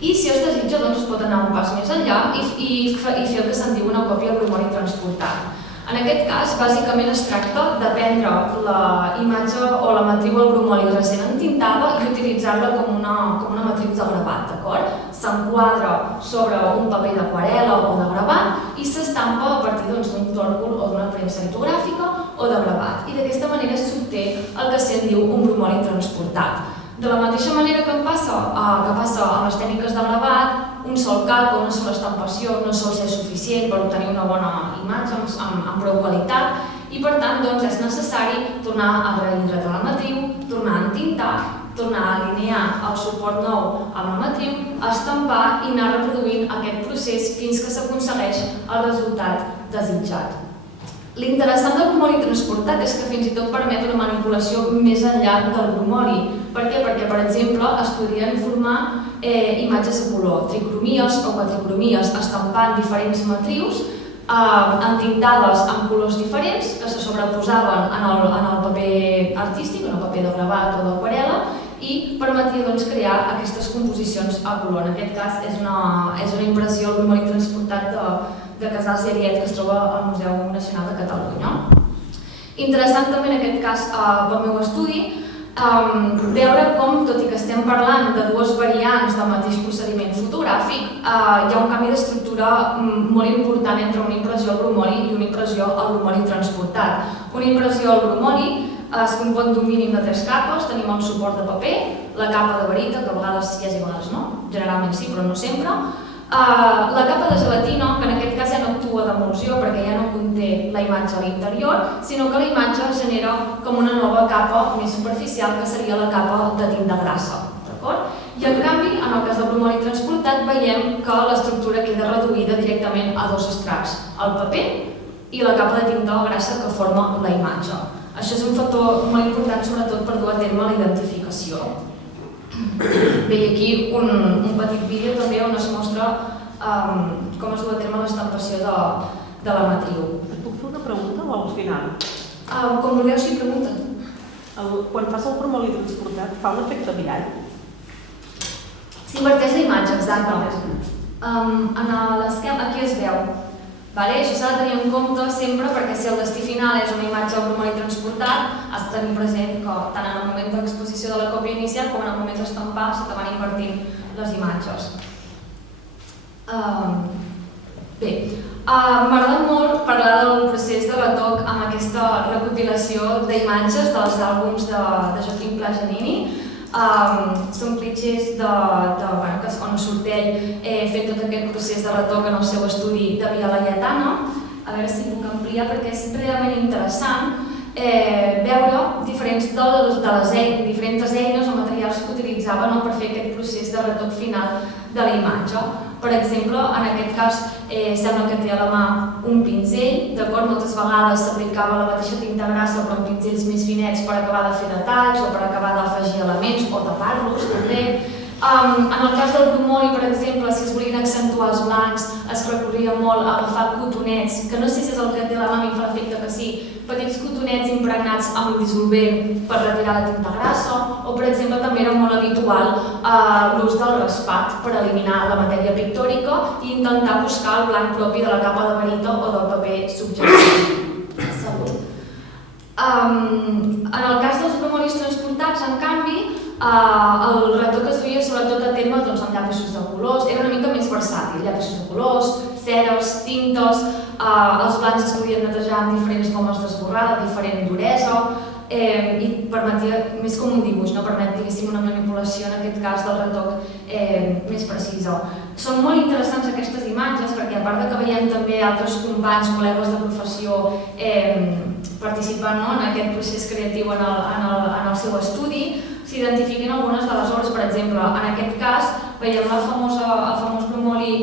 I si es desitja, es pot anar un pas més enllà i fer el que se'n diu una còpia al bromoli transportat. En aquest cas, bàsicament es tracta de prendre la imatge o la matriu al bromoli recent entintada i utilitzar-la com una matriu de gravat, d'acord? S'enquadra sobre un paper d'aquarel·la o de gravat i s'estampa a partir d'un tòrcul o d'una premsa litogràfica o de gravat. I d'aquesta manera s'obté el que se'n diu un bromoli transportat. De la mateixa manera que passa amb les tècniques de gravat, un sol calc o una sola estampació no sol ser suficient per obtenir una bona imatge amb prou qualitat i per tant és necessari tornar a rehidratar la matriu, tornar a entintar, tornar a alinear el suport nou amb la matriu, estampar i anar reproduint aquest procés fins que s'aconsegueix el resultat desitjat. L'interessant del bromoli transportat és que fins i tot permet una manipulació més enllà del bromoli. Per què? Perquè, per exemple, es podrien formar imatges a color, tricromies o quadricromies, estampant diferents matrius entintades amb colors diferents que se sobreposaven en el paper artístic, en el paper de gravat o d'aquarel·la i permetia crear aquestes composicions a color. En aquest cas és una impressió al bromoli transportat de Casals i Ariet que es troba al Museu Nacional de Catalunya. Interessant també en aquest cas pel meu estudi veure com, tot i que estem parlant de dues variants del mateix procediment fotogràfic, hi ha un canvi d'estructura molt important entre una impressió al bromoli i una impressió al bromoli transportat. Una impressió al bromoli es compon d'un mínim de 3 capes, tenim el suport de paper, la capa de barita, que a vegades sí i a vegades no, generalment sí però no sempre, la capa de gelatina, que en aquest cas ja no actua d'emulsió perquè ja no conté la imatge a l'interior, sinó que la imatge genera com una nova capa més superficial que seria la capa de tinta grassa. I en canvi, en el cas del bromuri transportat, veiem que l'estructura queda reduïda directament a dos estrats, el paper i la capa de tinta o grassa que forma la imatge. Això és un factor molt important, sobretot per dur a terme la identificació. Bé, i aquí un petit vídeo també on es mostra com es du a terme l'estampació de la matriu. Et puc fer una pregunta o al final? Com vulgueu, si pregunten. Quan fas el bromuri transportat, fa un efecte mirall? S'inverteix la imatge, exacte. En l'esquema, aquí es veu. Això s'ha de tenir en compte sempre perquè si el destí final és una imatge del bromuri transportat, has de tenir present que tant en el moment d'exposició de la còpia inicial com en el moment d'estampar se te van invertint les imatges. Bé, m'agrada molt parlar del procés de retoc amb aquesta recopilació d'imatges dels àlbums de Joaquim Pla Giannini. Són clitxers on surt ell fent tot aquest procés de retoc en el seu estudi de Via Laietana. A veure si puc ampliar perquè és realment interessant veure diferents eines o materials que utilitzava per fer aquest procés de retoc final de la imatge. Per exemple, en aquest cas sembla que té a la mà un pinzell, moltes vegades s'aplicava la mateixa tinta grassa però amb pinzells més finets per acabar de fer detalls o per acabar d'afegir elements o tapar-los també. En el cas del bromuri, per exemple, si es volien accentuar els blancs, es recorria molt a agafar cotonets, que no sé si és el que té la mà, mi fa l'efecte que sí, petits cotonets impregnats amb dissolvent per retirar la tinta grassa, o per exemple també era molt habitual l'ús del raspat per eliminar la matèria pictòrica i intentar buscar el blanc propi de la capa de barita o del paper subjectiu. Salut. En el cas dels bromuris transportats, en canvi, el retoc es duia sobretot a terme amb llapisos de colors, era una mica més versàtil, llapisos de colors, ceres, tintes, els blancs es podien netejar amb diferents gomes d'esborrar, de diferent duresa, i permetia més com un dibuix, no permet, diguéssim, una manipulació, en aquest cas, del retoc més precisa. Són molt interessants aquestes imatges perquè, a part que veiem també altres companys, col·legues de professió participant en aquest procés creatiu en el seu estudi, s'identifiquen algunes de les obres. Per exemple, en aquest cas, veiem el famós bromuri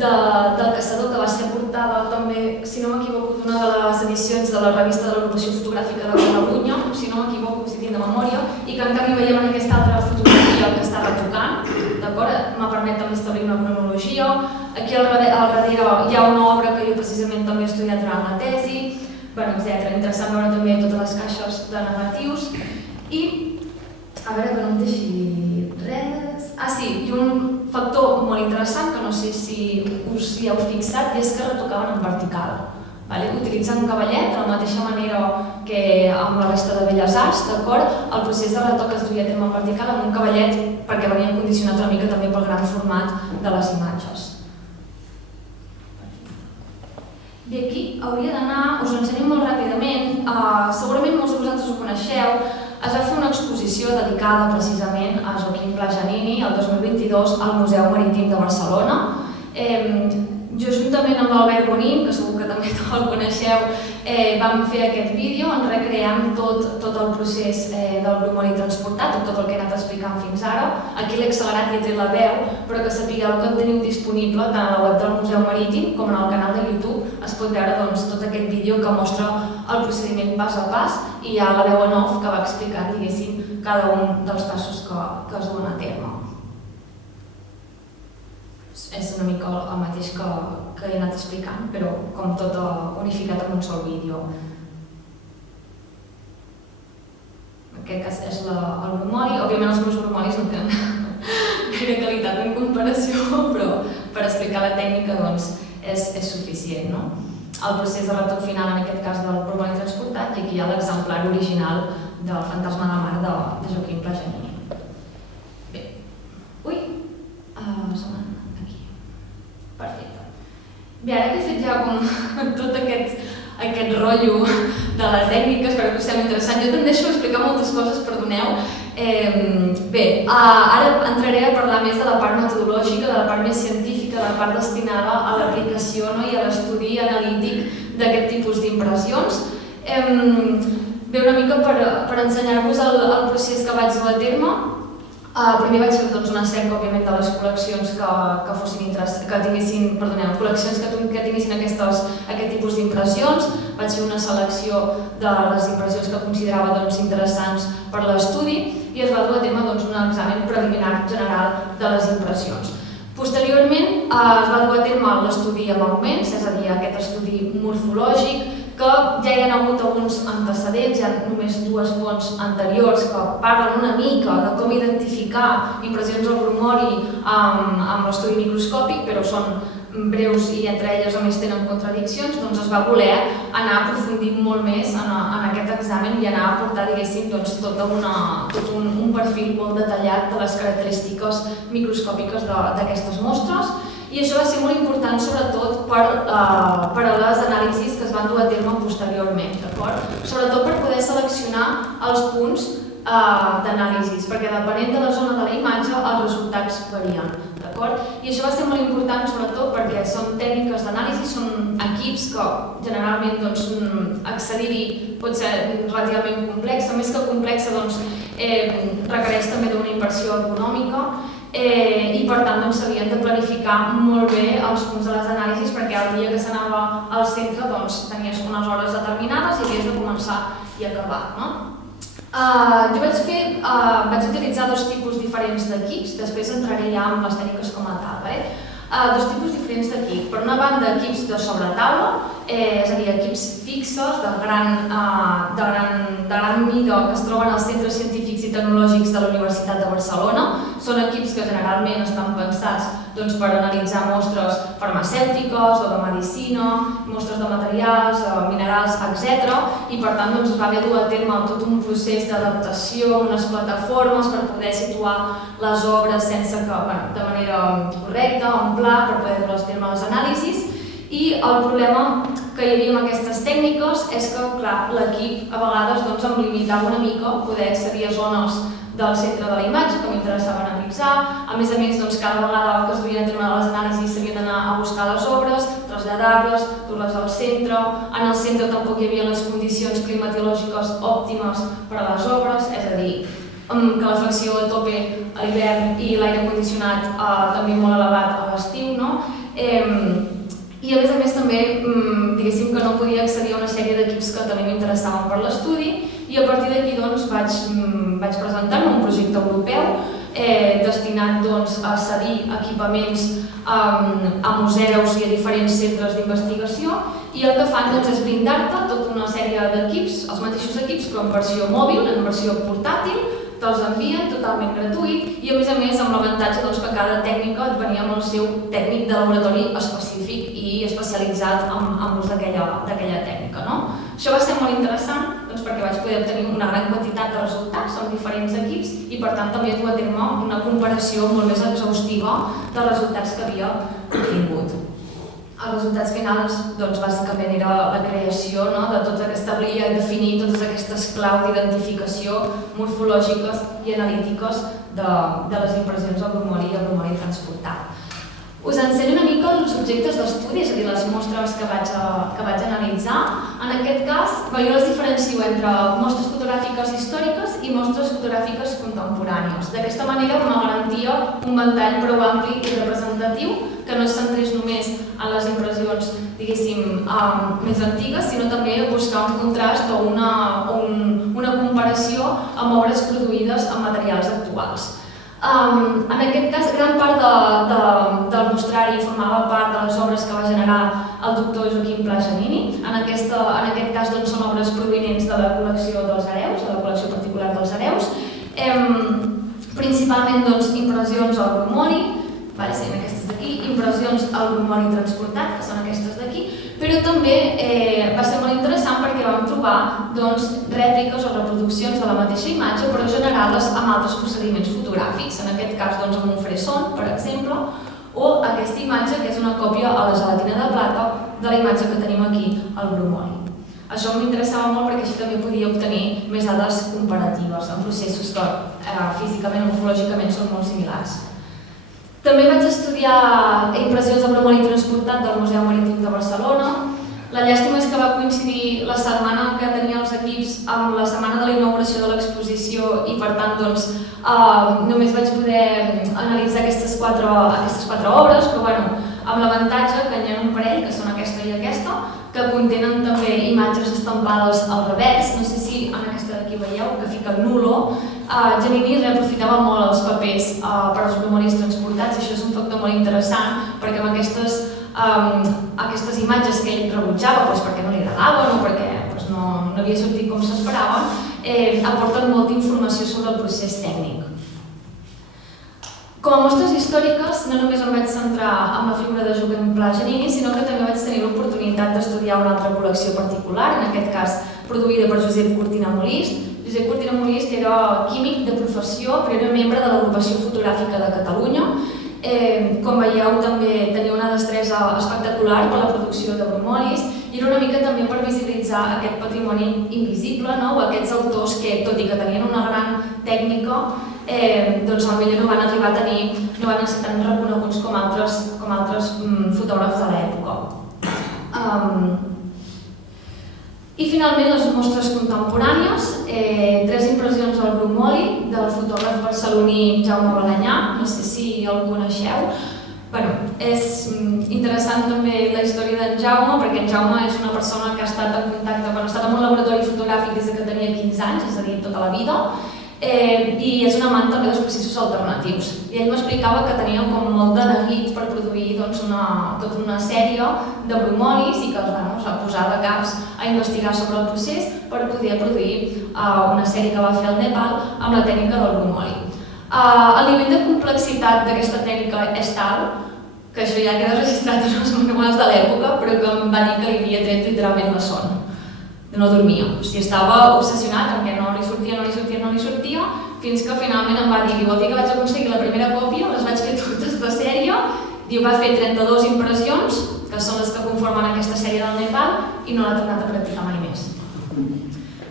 del Caçador, que va ser portada també, si no m'equivoco, d'una de les edicions de la revista de l'Agrupació Fotogràfica de Catalunya, si no m'equivoco, si tinc de memòria, i que en canvi veiem en aquesta altra fotografia que està retocant, d'acord? M'ha permet també establir una cronologia. Aquí al darrere hi ha una obra que jo precisament també he estudiat durant la tesi, etc. Interessant veure també totes les caixes de negatius. I, a veure que no em deixi res... Sí, i un factor molt interessant que no sé si us hi heu fixat i és que retocaven en vertical. Utilitzant un cavallet de la mateixa manera que amb la resta de Belles Arts, d'acord? El procés de retoc es duia a terme en vertical amb un cavallet perquè venia condicionat una mica també pel gran format de les imatges. I aquí hauria d'anar, us ho ensenyo molt ràpidament, segurament molts de vosaltres ho coneixeu, es va fer una exposició dedicada precisament a Joaquim Pla Giannini el 2022 al Museu Marítim de Barcelona. Jo juntament amb l'Albert Bonin, que segur que també el coneixeu, vam fer aquest vídeo on recreem tot el procés del bromuri transportat, tot el que he anat explicant fins ara. Aquí l'he accelerat i he tret la veu, però que sapigueu que el teniu disponible tant a la web del Museu Marítim com en el canal de YouTube. Es pot veure tot aquest vídeo que mostra el procediment pas a pas i hi ha la veu en off que va explicant, diguéssim, cada un dels passos que es duen a terme. És una mica el mateix que he anat explicant, però com tot unificat en un sol vídeo. En aquest cas és el bromuri. Òbviament els meus bromoris no tenen gaire qualitat en comparació, però per explicar la tècnica és suficient. El procés de retoc final, en aquest cas del bromuri transportat, i aquí hi ha l'exemplar original del Fantasma de la Mar de Joaquim Pla Giannini. Bé, perfecte. Bé, ara que he fet ja tot aquest rotllo de les tècniques, espero que us sembli interessant. Jo tendeixo a explicar moltes coses, perdoneu. Bé, ara entraré a parlar més de la part metodològica, de la part més científica, de la part destinada a l'aplicació i a l'estudi analític d'aquest tipus d'impressions. Bé, una mica per ensenyar-vos el procés que vaig dur a terme. Primer vaig fer una cerca, òbviament, de les col·leccions que tinguessin aquest tipus d'impressions. Vaig fer una selecció de les impressions que considerava interessants per l'estudi i es va dur a terme un examen preliminar general de les impressions. Posteriorment es va dur a terme l'estudi amb augments, és a dir, aquest estudi morfològic, que ja hi ha hagut alguns antecedents, hi ha només dues fonts anteriors que parlen una mica de com identificar impressions al bromori amb l'estudi microscòpic, però són breus i entre elles a més tenen contradiccions, doncs es va voler anar aprofundint molt més en aquest examen i anar a aportar, diguéssim, tot un perfil molt detallat de les característiques microscòpiques d'aquestes mostres. I això va ser molt important, sobretot, per a les anàlisis que es van dur a terme posteriorment, d'acord? Sobretot per poder seleccionar els punts d'anàlisis, perquè depenent de la zona de la imatge els resultats varien, d'acord? I això va ser molt important, sobretot, perquè són tècniques d'anàlisi, són equips que generalment accedir-hi pot ser relativament complexa, més que complexa requereix també d'una inversió econòmica i per tant s'havien de planificar molt bé els punts de les anàlisis perquè el dia que s'anava al centre tenies unes hores determinades i havies de començar i acabar. Jo vaig utilitzar dos tipus diferents d'equips, després entraré ja en les tècniques com a tal. Dos tipus diferents d'equip. Per una banda, equips de sobretaula, és a dir, equips fixos de gran mida que es troben als centres científics i tecnològics de la Universitat de Barcelona. Són equips que generalment estan pensats per analitzar mostres farmacèutiques o de medicina, mostres de materials, minerals, etc. I per tant es va haver dur a terme tot un procés d'adaptació, unes plataformes per poder situar les obres de manera correcta, en pla, per poder dur a terme les anàlisis. I el problema que hi havia amb aquestes tècniques és que, clar, l'equip a vegades em limitava una mica a poder accedir a zones del centre de la imatge que m'interessava analitzar. A més, cada vegada que es duien a terme les anàlisis s'havien d'anar a buscar les obres, traslladar-les, dur-les al centre. En el centre tampoc hi havia les condicions climatològiques òptimes per a les obres, és a dir, calefacció a tope a l'hivern i l'aire condicionat també molt elevat a l'estiu. I a més també, diguéssim que no podia accedir a una sèrie d'equips que també m'interessaven per l'estudi i a partir d'aquí vaig presentar-me un projecte europeu destinat a cedir equipaments a museus i a diferents centres d'investigació i el que fan és blindar-te tota una sèrie d'equips, els mateixos equips però en versió mòbil, en versió portàtil, te'ls envien totalment gratuït i a més amb l'avantatge que cada tècnica et venia amb el seu tècnic de laboratori específic i especialitzat en l'ús d'aquella tècnica. Això va ser molt interessant perquè vaig poder obtenir una gran quantitat de resultats amb diferents equips i per tant també dur a terme una comparació molt més exhaustiva dels resultats que havia obtingut. Els resultats finals bàsicament era la creació d'establir i definir totes aquestes claus d'identificació morfològiques i analítiques de les impressions al bromori i al bromori transportat. Us ensenyo una mica els objectes d'estudi, és a dir, les mostres que vaig analitzar. En aquest cas, jo les diferencio entre mostres fotogràfiques històriques i mostres fotogràfiques contemporànies. D'aquesta manera me garantia un ventall prou ampli i representatiu que no es centrés només en les impressions, diguéssim, més antigues, sinó també buscar un contrast o una comparació amb obres produïdes amb materials actuals. En aquest cas, gran part del mostrari formava part de les obres que va generar el doctor Joaquim Pla Giannini. En aquest cas són obres provinents de la col·lecció dels Hereus, de la col·lecció particular dels Hereus, principalment impressions al bromori, serien aquestes d'aquí, impressions al bromori transportat, que són aquestes d'aquí, però també va ser molt interessant perquè vam trobar rèpliques o reproduccions de la mateixa imatge però generades amb altres procediments fotogràfics, en aquest cas amb un fresón, per exemple, o aquesta imatge que és una còpia a la gelatina de plata de la imatge que tenim aquí al bromori. Això m'interessava molt perquè així també podia obtenir més dades comparatives en processos que físicament o morfològicament són molt similars. També vaig estudiar impressions de bromori transportat del Museu Marítim de Barcelona. La llàstima és que va coincidir la setmana que tenia els equips amb la setmana de la inauguració de l'exposició exposició i per tant només vaig poder analitzar aquestes quatre obres, però amb l'avantatge que n'hi ha un parell, que són aquesta i aquesta, que contenen també imatges estampades al revers. No sé si en aquesta d'aquí veieu que fica nulo. Giannini reaprofitava molt els papers per als brumolis transportats i això és un factor molt interessant perquè amb aquestes imatges que ell rebutjava perquè no li agradaven o perquè no havia sortit com s'esperaven, aporten molta informació sobre el procés tècnic. Com a mostres històriques, no només em vaig centrar en la figura de Joaquim Pla Giannini, sinó que també vaig tenir l'oportunitat d'estudiar una altra col·lecció particular, en aquest cas produïda per Josep Cortina Molist. Josep Cortina Molist era químic de professió, però era membre de l'Agrupació Fotogràfica de Catalunya. Com veieu, també tenia una destresa espectacular per la producció de brumolis i era una mica també per visibilitzar aquest patrimoni invisible, o aquests autors que, tot i que tenien una gran tècnica, doncs potser no van arribar a tenir, no van ser tan reconeguts com altres fotògrafs de l'època. I finalment les mostres contemporànies, 3 impressions al bromoli del fotògraf barceloní Jaume Balanyà, no sé si el coneixeu. És interessant també la història d'en Jaume, perquè en Jaume és una persona que ha estat en contacte, ha estat en un laboratori fotogràfic des que tenia 15 anys, és a dir, tota la vida, i és un amant també dels processos alternatius. I ell m'explicava que tenia molt de neguit per produir tota una sèrie de bromolis i que els van posar de caps a investigar sobre el procés per poder produir una sèrie que va fer al Nepal amb la tècnica del bromoli. El nivell de complexitat d'aquesta tècnica és tal que això ja queda registrat en els manuals de l'època, però que em va dir que li havia tret literalment la son. No dormia, estava obsessionat amb que no li sortia, fins que finalment em va dir, vol dir que vaig aconseguir la primera còpia, les vaig fer totes de sèrie, va fer 32 impressions, que són les que conformen aquesta sèrie del Nepal, i no l'ha tornat a practicar mai més.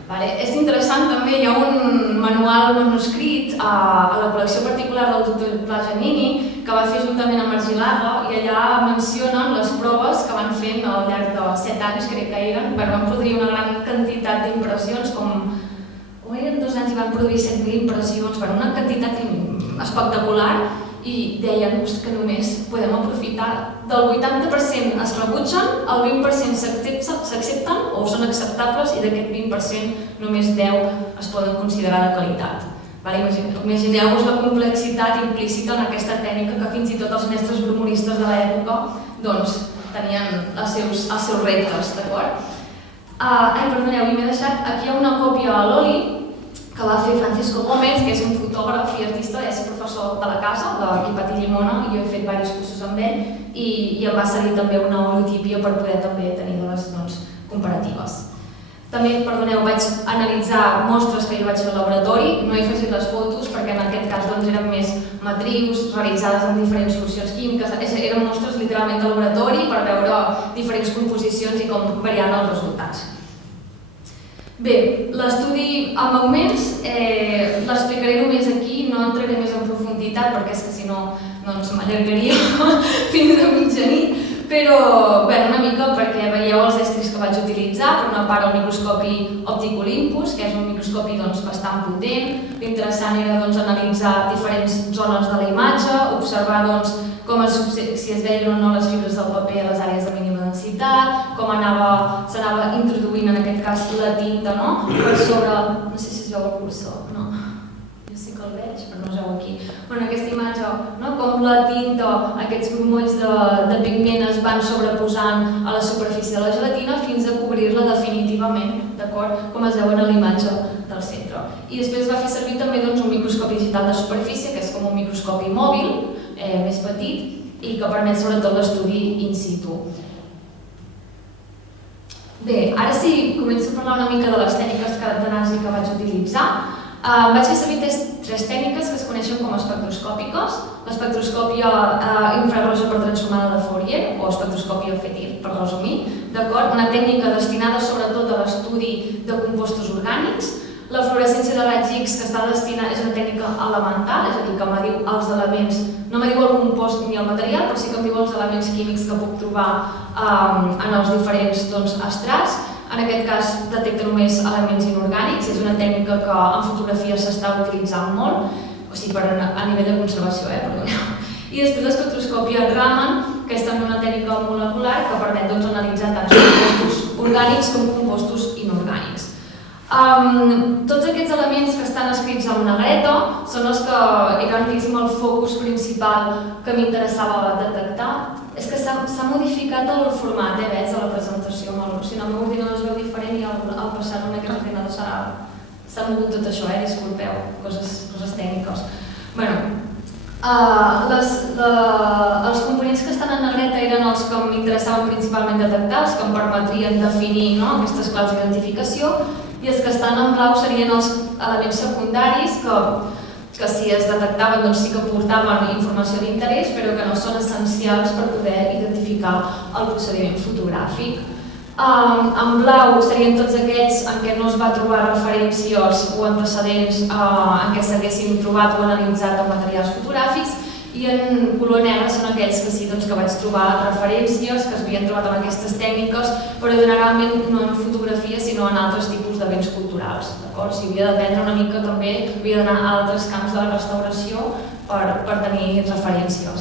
És interessant també, hi ha un manual manuscrit a la col·lecció particular del doctor Pla Giannini que va fer juntament amb Argilaga i allà mencionen les proves que van fent al llarg de 7 anys, crec que eren, van produir una gran quantitat d'impressions, com eren 2 anys i van produir 7.000 impressions, una quantitat espectacular i deien que només podem aprofitar del 80% es rebutgen, el 20% s'accepten o són acceptables i d'aquest 20% només 10 es poden considerar de qualitat. Imagineu-vos la complexitat implícita en aquesta tècnica que fins i tot els mestres brumolistes de l'època tenien els seus reptes, d'acord? Perdoneu, i m'he deixat, aquí hi ha una còpia a l'oli que va fer Francisco Gómez, que és un fotògraf i artista, és professor de la casa, d'aquí Pati Llimona, i jo he fet diversos cursos amb ell i em va servir també una holotípia per poder també tenir dades comparatives. També, perdoneu, vaig analitzar mostres que jo vaig fer al laboratori, no he afegit les fotos perquè en aquest cas eren més matrius, realitzades amb diferents solucions químiques, eren mostres literalment de laboratori per veure diferents composicions i com varien els resultats. Bé, l'estudi amb augments l'explicaré només aquí, no entraré més en profunditat perquè és que si no m'allargaria fins a mitjanit, però una mica perquè veieu els estris que vaig utilitzar, per una part el microscopi òptic Olympus, que és un microscopi bastant potent. L'interessant era analitzar diferents zones de la imatge, observar si es veien o no les fibres del paper a les àrees de mínima densitat, com s'anava introduint en aquest cas la tinta per sobre, no sé si es veu el cursor, no? Jo sí que el veig, però no es veu aquí. Aquesta imatge, com la tinta, aquests grumolls de pigment es van sobreposant a la superfície de la gelatina fins a cobrir-la definitivament, d'acord? Com es veuen a la imatge del centre. I després va fer servir també un microscopi digital de superfície, que és com un microscopi mòbil, més petit, i que permet sobretot l'estudi in situ. Bé, ara sí, començo a parlar una mica de les tècniques d'anàlisi que vaig utilitzar. Vaig fer servir 3 tècniques que es coneixen com espectroscòpiques. L'espectroscòpia infraroja per transformada de Fourier, o espectroscòpia FETIR, per resumir, una tècnica destinada sobretot a l'estudi de compostos orgànics. La fluorescència de raigs X que està destinada és una tècnica elemental, és a dir, que m'diu els elements, no m'diu el compost ni el material, però sí que em diu els elements químics que puc trobar en els diferents estrats. en aquest cas detecta només elements inorgànics, és una tècnica que en fotografia s'està utilitzant molt, o sigui, a nivell de conservació, perdoneu. I després l'espectroscòpia Raman, que és també una tècnica molecular que permet analitzar tant compostos orgànics com compostos inorgànics. Tots aquests elements que estan escrits en negreta són els que eren el focus principal que m'interessava detectar. És que s'ha modificat el format, veig, de la presentació. Si no, el meu ordinador es veu diferent i al passar-ho en aquest ordinador s'ha mogut tot això, disculpeu, coses tècniques. Els components que estan en negreta eren els que m'interessaven principalment detectar, els que em permetrien definir aquestes claus d'identificació, i els que estan en blau serien els elements secundaris que si es detectaven sí que portaven informació d'interès, però que no són essencials per poder identificar el procediment fotogràfic. En blau serien tots aquells en què no es va trobar referències o antecedents en què s'haguessin trobat o analitzat en materials fotogràfics, i en color negre són aquells que sí que vaig trobar referències que es havien trobat en aquestes tècniques, però generalment no en fotografia sinó en altres tipus de béns culturals. Si havia d'aprendre una mica també, havia d'anar a altres camps de la restauració per tenir referències.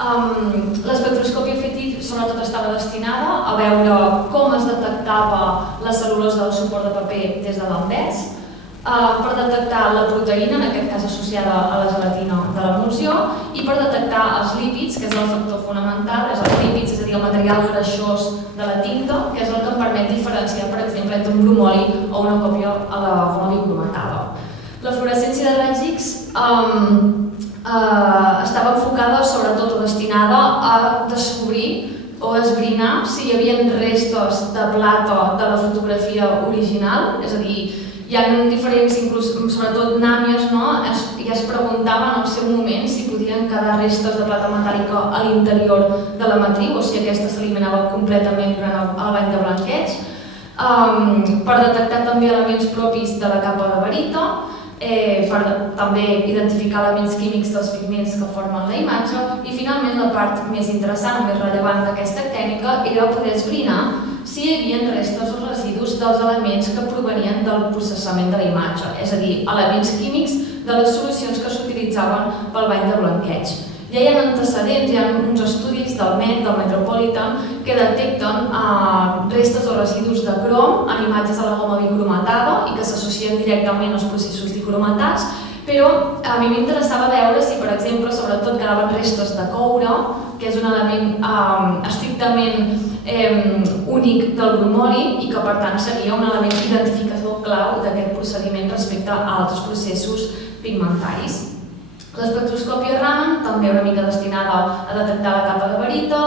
L'espectroscòpia FETI sobretot estava destinada a veure com es detectava la cel·lulosa del suport de paper des de l'envers, per detectar la proteïna, en aquest cas associada a la gelatina de l'emulsió, i per detectar els lípids, que és el factor fonamental, és els lípids, és a dir, el material greixós de la tinta, que és el que em permet diferenciar, per exemple, entre un bromoli o una còpia a la goma bicromatada. La fluorescència de raigs X estava enfocada sobretot o destinada a descobrir o esbrinar si hi havia restes de plata de la fotografia original, és a dir, hi ha diferents, inclús sobretot nàmies, i es preguntaven al seu moment si podien quedar restes de plata metàl·lica a l'interior de la matriu o si aquesta s'eliminava completament durant el bany de blanqueig, per detectar també elements propis de la capa de barita, per també identificar elements químics dels pigments que formen la imatge, i finalment la part més interessant o més rellevant d'aquesta tècnica era poder esbrinar si hi havia restes o residus dels elements que provenien del processament de la imatge, és a dir, elements químics de les solucions que s'utilitzaven pel bany de blanqueig. Ja hi ha antecedents, hi ha uns estudis del Met, del Metropolitan, que detecten restes o residus de crom en imatges de la goma bicromatada i que s'associen directament als processos dicromatats, però a mi m'interessava veure si, per exemple, sobretot quedaven restes de coure, que és un element estrictament únic del bromoli i que, per tant, seria un element identificador clau d'aquest procediment respecte a altres processos pigmentaris. L'espectroscòpia Raman, també una mica destinada a detectar la capa de barita,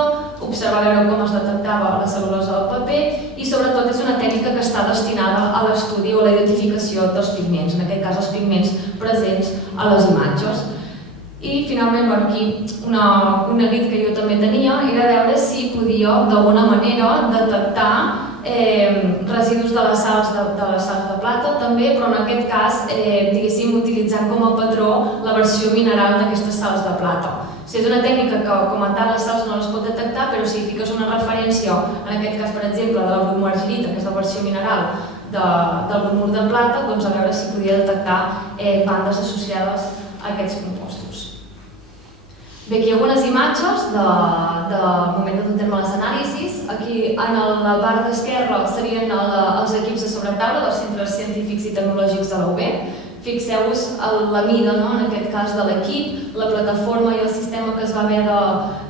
observar veure com es detectava la cel·lulosa del paper i sobretot és una tècnica que està destinada a l'estudi o a la identificació dels pigments, en aquest cas els pigments presents a les imatges. I finalment, aquí un neguit que jo també tenia era veure si podia d'alguna manera detectar residus de les sals de plata també, però en aquest cas, diguéssim, utilitzant com a patró la versió mineral d'aquestes sals de plata. És una tècnica que, com a tal, les sals no les pot detectar, però si fiques una referència, en aquest cas, per exemple, de la bromoargirita, que és la versió mineral del bromur de plata, doncs a veure si podia detectar bandes associades a aquests compostos. Bé, aquí hi ha algunes imatges del moment de dur-terme les anàlisis. Aquí, en la part d'esquerra, serien els equips de sobretaula dels centres científics i tecnològics de la UB. Fixeu-vos la mida, en aquest cas, de l'equip, la plataforma i el sistema que es va haver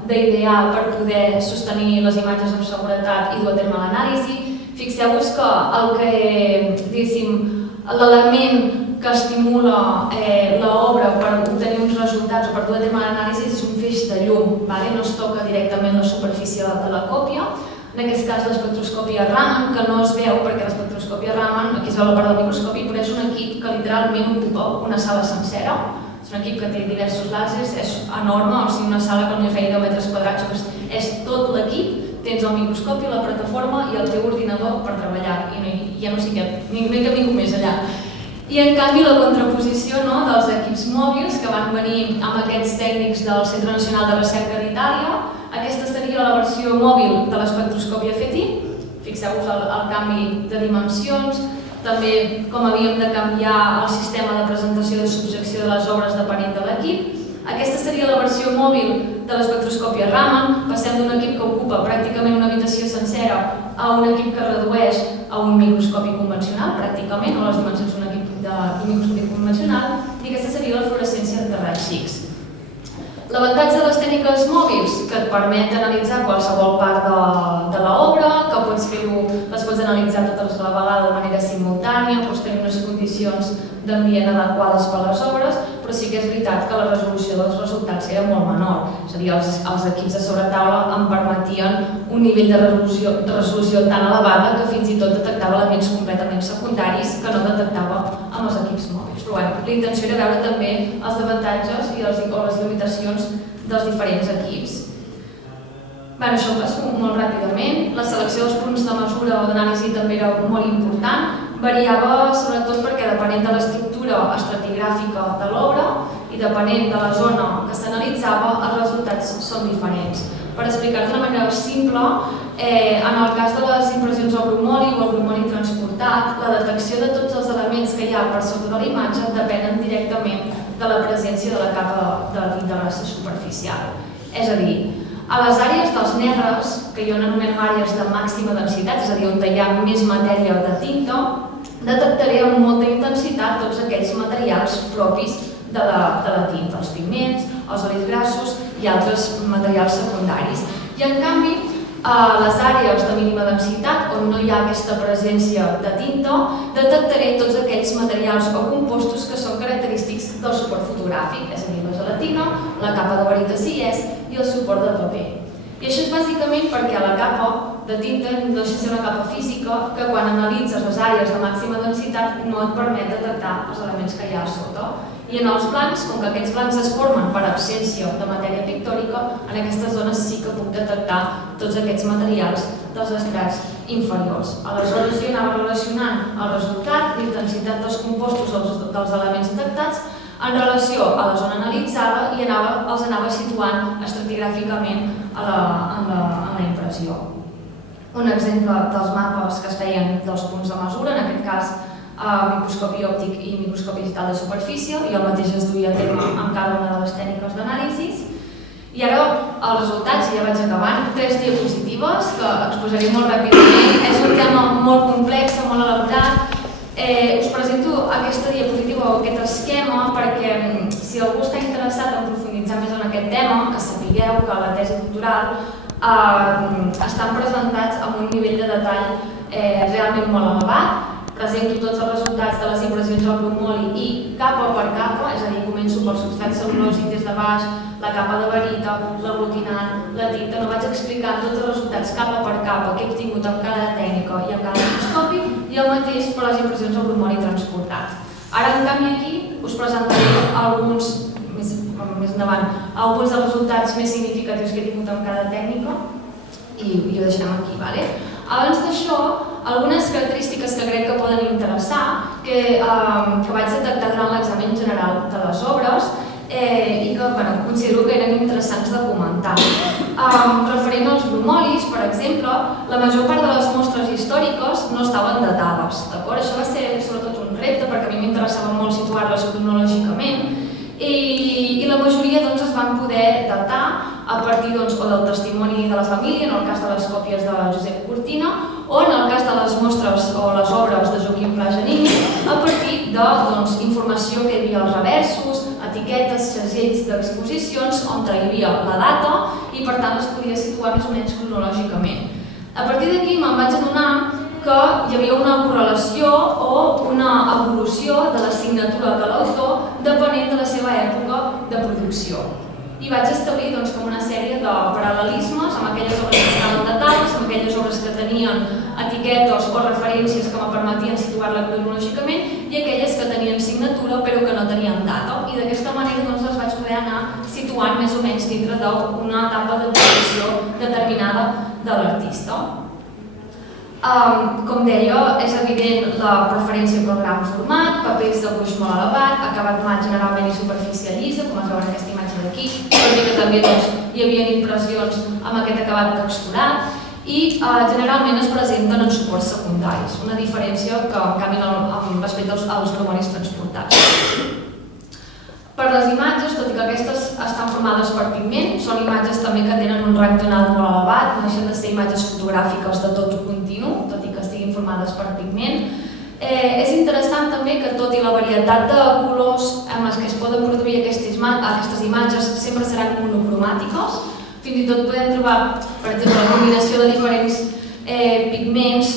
d'idear per poder sostenir les imatges amb seguretat i dur a terme l'anàlisi. Fixeu-vos que l'element que estimula l'obra per obtenir uns resultats o per dur a terme l'anàlisi és un feix de llum, no es toca directament la superfície de la còpia. En aquest cas l'espectroscòpia Raman, que no es veu perquè l'espectroscòpia Raman, aquí es veu la part del microscopi, però és un equip que literalment ocupa una sala sencera. És un equip que té diversos làsers, és enorme, o sigui una sala que potser feia 10 metres quadrats, però és tot l'equip, tens el microscopi, la plataforma i el teu ordinador per treballar, i ja no sé què, no hi cap ningú més allà. I en canvi la contraposició dels equips mòbils que van venir amb aquests tècnics del Centre Nacional de Recerca d'Itàlia, aquesta seria la versió mòbil de l'espectroscòpia FETI. fixeu-vos el canvi de dimensions, també com havíem de canviar el sistema de presentació i de subjecció de les obres depenent de l'equip. Aquesta seria la versió mòbil de l'espectroscòpia Raman. Passem d'un equip que ocupa pràcticament una habitació sencera a un equip que redueix a un microscopi convencional, pràcticament, o les dimensions d'un equip d'un microscopi convencional, i aquesta seria la fluorescència de raigs X. L'avantatge de les tècniques mòbils, que et permet analitzar qualsevol part de l'obra, que les pots analitzar totes a la vegada de manera simultània, pots tenir unes condicions d'ambient adequades per a les obres, però sí que és veritat que la resolució dels resultats era molt menor. És a dir, els equips de sobretaula em permetien un nivell de resolució tan elevada que fins i tot detectava elements completament secundaris que no detectava amb els equips mòbils. Però la intenció era veure també els avantatges i les limitacions dels diferents equips. Això ho passo molt ràpidament. La selecció dels punts de mesura o d'anàlisi també era molt important. Variava sobretot perquè depenent de l'estructura estratigràfica de l'obra i depenent de la zona que s'analitzava, els resultats són diferents. Per explicar d'una manera simple, en el cas de les impressions al bromoli o al bromoli transportat, la detecció de tots els elements que hi ha per sota de la imatge depenen directament de la presència de la capa de tinta grassa superficial. És a dir, a les àrees dels negres, que jo n'anomeno àrees de màxima densitat, és a dir, on hi ha més matèria de tinta, detectaré amb molta intensitat tots aquells materials propis de la tinta, els pigments, els olis grassos i altres materials secundaris. I en canvi, a les àrees de mínima densitat, on no hi ha aquesta presència de tinta, detectaré tots aquells materials o compostos que són característics del suport fotogràfic, és a dir, la gelatina, la capa de varita si hi és i el suport de paper. I això és bàsicament perquè la capa de tinta no deixa de ser una capa física que quan analitzes les àrees de màxima densitat no et permet detectar els elements que hi ha a sota. I en els blancs, com que aquests blancs es formen per absència de matèria pictòrica, en aquestes zones sí que puc detectar tots aquests materials dels estrats inferiors. Aleshores jo anava relacionant el resultat, l'intensitat dels compostos o dels elements detectats en relació a la zona analitzada i els anava situant estratigràficament en la impressió. Un exemple dels mapes que es feien dels punts de mesura, en aquest cas microscopi òptic i microscopi digital de superfície, i el mateix es duia a terme amb cada una de les tècniques d'anàlisi. I ara els resultats, i ja vaig acabant, 3 diapositives que exposaré molt ràpidament. És un tema molt complex, molt elaborat. Us presento aquesta diapositiva o aquest esquema perquè si algú està interessat en profunditzar més en aquest tema, que sapigueu que la tesi doctoral estan presentats amb un nivell de detall realment molt elevat. Presento tots els resultats de les impressions al bromoli i capa per capa, és a dir, començo pel substrat cel·lulòsic des de baix, la capa de varita, l'aglutinant, la tinta. No vaig explicar tots els resultats capa per capa que he obtingut amb cada tècnica i amb cada microscopi i el mateix per les impressions al bromoli transportat. Ara, en canvi, aquí us presentaré alguns, més endavant, alguns dels resultats més significatius que he tingut amb cada tècnica i ho deixem aquí, d'acord? Abans d'això, algunes característiques que crec que poden interessar, que vaig detectar durant l'examen general de les obres i que considero que eren interessants de comentar. Referent als bromolis, per exemple, la major part de les mostres històriques no estaven datades. Això va ser sobretot un repte perquè a mi m'interessava molt situar-les cronològicament i la majoria es van poder datar a partir o del testimoni de la família, en el cas de les còpies de Josep Cortina, o en el cas de les mostres o les obres de Joaquim Pla Janini, a partir d'informació que hi havia als reversos, etiquetes, segells d'exposicions, on hi havia la data i per tant es podia situar més o menys cronològicament. A partir d'aquí me'n vaig adonar que hi havia una correlació o una evolució de la signatura de l'autor depenent de la seva època de producció. I vaig establir com una sèrie de paral·lelismes amb aquelles obres que estaven datades, amb aquelles obres que tenien etiquetes o referències que me permetien situar-la cronològicament i aquelles que tenien signatura però que no tenien data. I d'aquesta manera les vaig poder anar situant més o menys dintre d'una etapa de producció determinada de l'artista. Com deia, és evident la preferència pel gran format, papers de gruix molt elevat, acabat mat generalment i superfície llisa, com es veu en aquesta imatge d'aquí, tot i que també hi havia impressions amb aquest acabat texturat, i generalment es presenten en suports secundaris, una diferència que en canvi respecte als glomeris transportats. Per les imatges, tot i que aquestes estan formades per pigment, són imatges també que tenen un rang tonal molt elevat, no deixen de ser imatges fotogràfiques de tot continu, tot i que estiguin formades per pigment. És interessant també que tot i la varietat de colors amb les que es poden produir aquestes imatges sempre seran monocromàtiques. Fins i tot podem trobar, per exemple, la combinació de diferents pigments,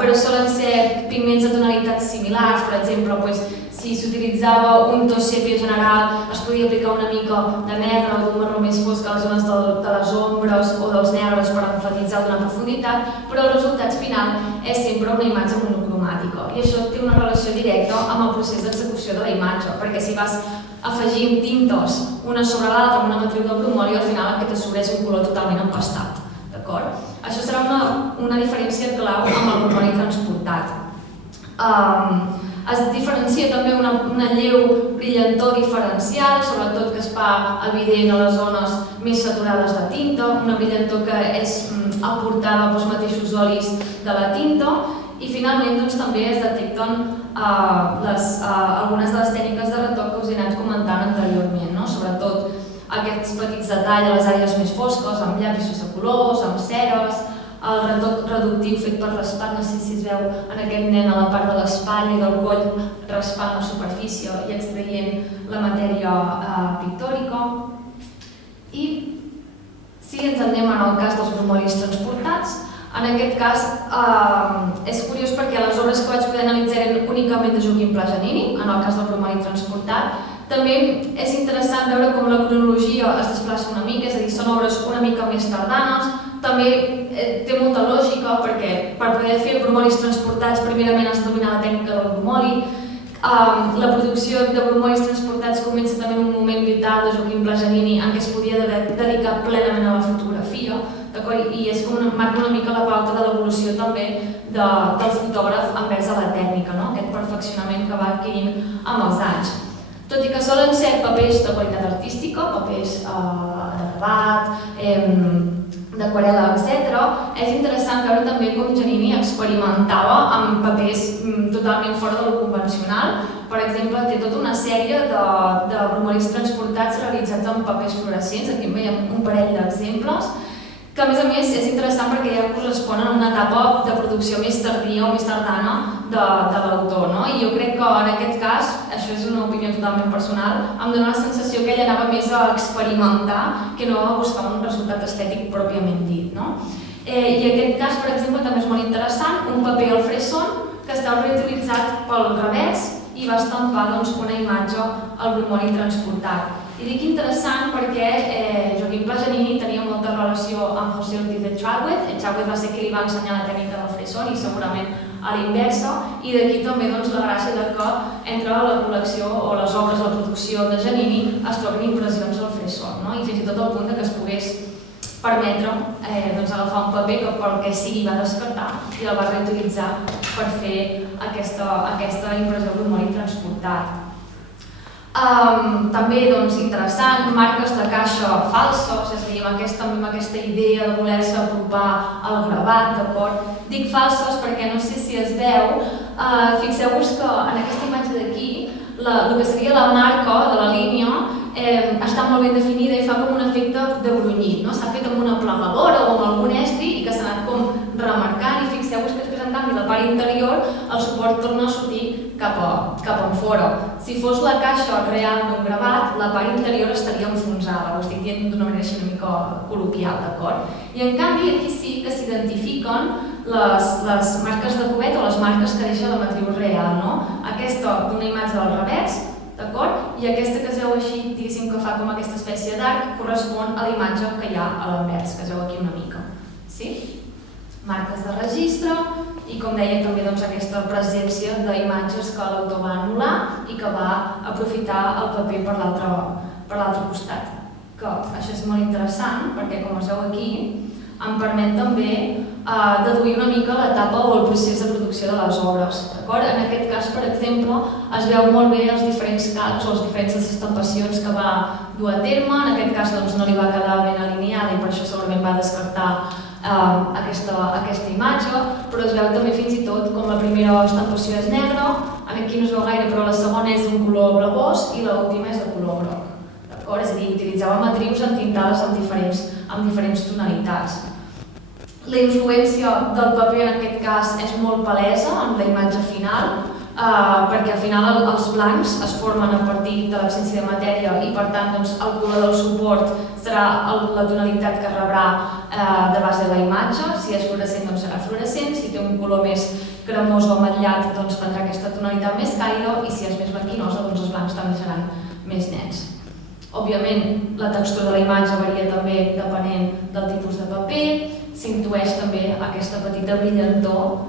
però solen ser pigments de tonalitats similars. Per exemple, si s'utilitzava un to sèpia general, es podia aplicar una mica de negre o d'un marró més fosc a les zones de les ombres o dels negres per enfatitzar una profunditat, però el resultat final és sempre una imatge monocromàtica. I això té una relació directa amb el procés d'execució de la imatge, perquè si vas afegint tintes una sobre l'altra amb una matriu de bromoli, al final el que te surt és un color totalment empastat. Això serà una diferència clau amb el bromoli transportat. Es diferencia també una lleu brillantor diferencial, sobretot que es fa evident a les zones més saturades de tinta, una brillantor que és aportada pels mateixos olis de la tinta, i finalment també es detecten algunes de les tècniques de retoc que us he anat comentant anteriorment, sobretot aquests petits detalls a les àrees més fosques, amb llapisos de colors, amb ceres, el retoc reductiu fet per raspar, no sé si es veu en aquest nen a la part de l'espatlla i del coll, raspant la superfície i extraient la matèria pictòrica. I si ens anem en el cas dels bromolis transportats, en aquest cas és curiós perquè les obres que vaig poder analitzar eren únicament de Joaquim Pla Giannini, en el cas del bromoli transportat. També és interessant veure com la cronologia es desplaça una mica, és a dir, són obres una mica més tardanes. També té molta lògica perquè per poder fer bromolis transportats primerament has de dominar la tècnica del bromoli. La producció de bromolis transportats comença també en un moment vital de Joaquim Pla Giannini en què es podia dedicar plenament a la fotografia, i és com marca una mica la pauta de l'evolució també del fotògraf envers a la tècnica, aquest perfeccionament que va adquirint amb els anys. Tot i que solen ser papers de qualitat artística, papers de gravat, d'aquarel·la, etc., és interessant veure també com Giannini experimentava amb papers totalment fora de lo convencional. Per exemple, té tota una sèrie de bromolis transportats realitzats amb papers fluorescents, aquí en veiem un parell d'exemples, que a més és interessant perquè ja corresponen a una etapa de producció més tardia o més tardana de l'autor. I jo crec que en aquest cas, això és una opinió totalment personal, em dóna la sensació que ell anava més a experimentar que no a buscar un resultat estètic pròpiament dit. I aquest cas, per exemple, també és molt interessant, un paper al fresson que està reutilitzat pel revers i va estampar una imatge al bromoli transportat. I dic interessant perquè Joaquim Pla Giannini tenia molta relació amb José Ortiz de Cháuez. Cháuez va ser qui li va ensenyar la tècnica del fresson i segurament a l'inversa, i d'aquí també la gràcia de que entre la col·lecció o les obres de producció de Giannini es troben impressions al fresson, i fins i tot al punt que es pogués permetre agafar un paper que pel que sigui va descartar i el va reutilitzar per fer aquesta impressió bromoli transportat. També interessant, marques de caixa falses, és a dir, amb aquesta idea de voler-se apropar al gravat, d'acord? Dic falses perquè no sé si es veu, fixeu-vos que en aquesta imatge d'aquí el que seria la marca de la línia està molt ben definida i fa com un efecte de brunyit, s'ha fet amb una plegadora o amb algun estri i que s'ha anat com remarcant, i fixeu-vos que després en canvi la part interior el suport torna a sortir cap enfora. Si fos la caixa real d'un gravat, la part interior estaria enfonsada, ho estic dient d'una manera així una mica col·loquial, d'acord? I en canvi aquí sí que s'identifiquen les marques de cubet o les marques que deixa la matriu real, aquesta d'una imatge del revers, d'acord? I aquesta que es veu així, diguéssim que fa com aquesta espècie d'arc, correspon a la imatge que hi ha a l'anvers, que es veu aquí una mica. Sí? Marques de registre i, com deia, també aquesta presència d'imatges que l'autor va anul·lar i que va aprofitar el paper per l'altre costat. Que això és molt interessant perquè, com es veu aquí, em permet també deduir una mica l'etapa o el procés de producció de les obres. En aquest cas, per exemple, es veu molt bé els diferents calcs o les diferents estampacions que va dur a terme. En aquest cas no li va quedar ben alineada i per això segurament va descartar aquesta imatge, però es veu també fins i tot com la primera estampació és negra, aquí no es veu gaire, però la segona és d'un color blavós i l'última és de color groc. És a dir, utilitzava matrius entintades amb diferents tonalitats. La influència del paper en aquest cas és molt palesa en la imatge final, perquè al final els blancs es formen a partir de l'absència de matèria i per tant el color del suport serà la tonalitat que rebrà de base de la imatge. Si és fluorescent doncs serà fluorescent, si té un color més cremós o ametllat doncs prendrà aquesta tonalitat més càlida i si és més blanquinosa doncs els blancs també seran més nets. Òbviament la textura de la imatge varia també depenent del tipus de paper, s'intueix també aquesta petita brillantor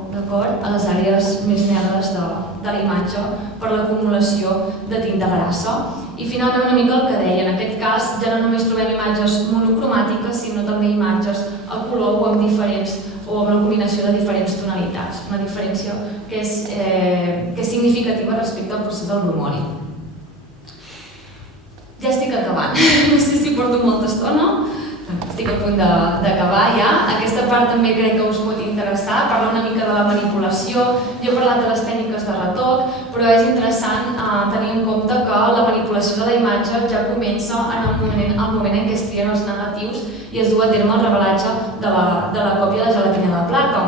a les àrees més negres de la imatge per l'acumulació de tinta grassa. I finalment una mica el que deia, en aquest cas ja no només trobem imatges monocromàtiques sinó també imatges a color o amb la combinació de diferents tonalitats, una diferència que és significativa respecte al procés del bromori. Ja estic acabant, no sé si porto molta estona. Estic a punt d'acabar ja. Aquesta part també crec que us pot interessar, parlar una mica de la manipulació. Jo he parlat de les tècniques de retoc, però és interessant tenir en compte que la manipulació de la imatge ja comença en el moment en què es trien els negatius i es du a terme el revelatge de la còpia de gelatina de plata.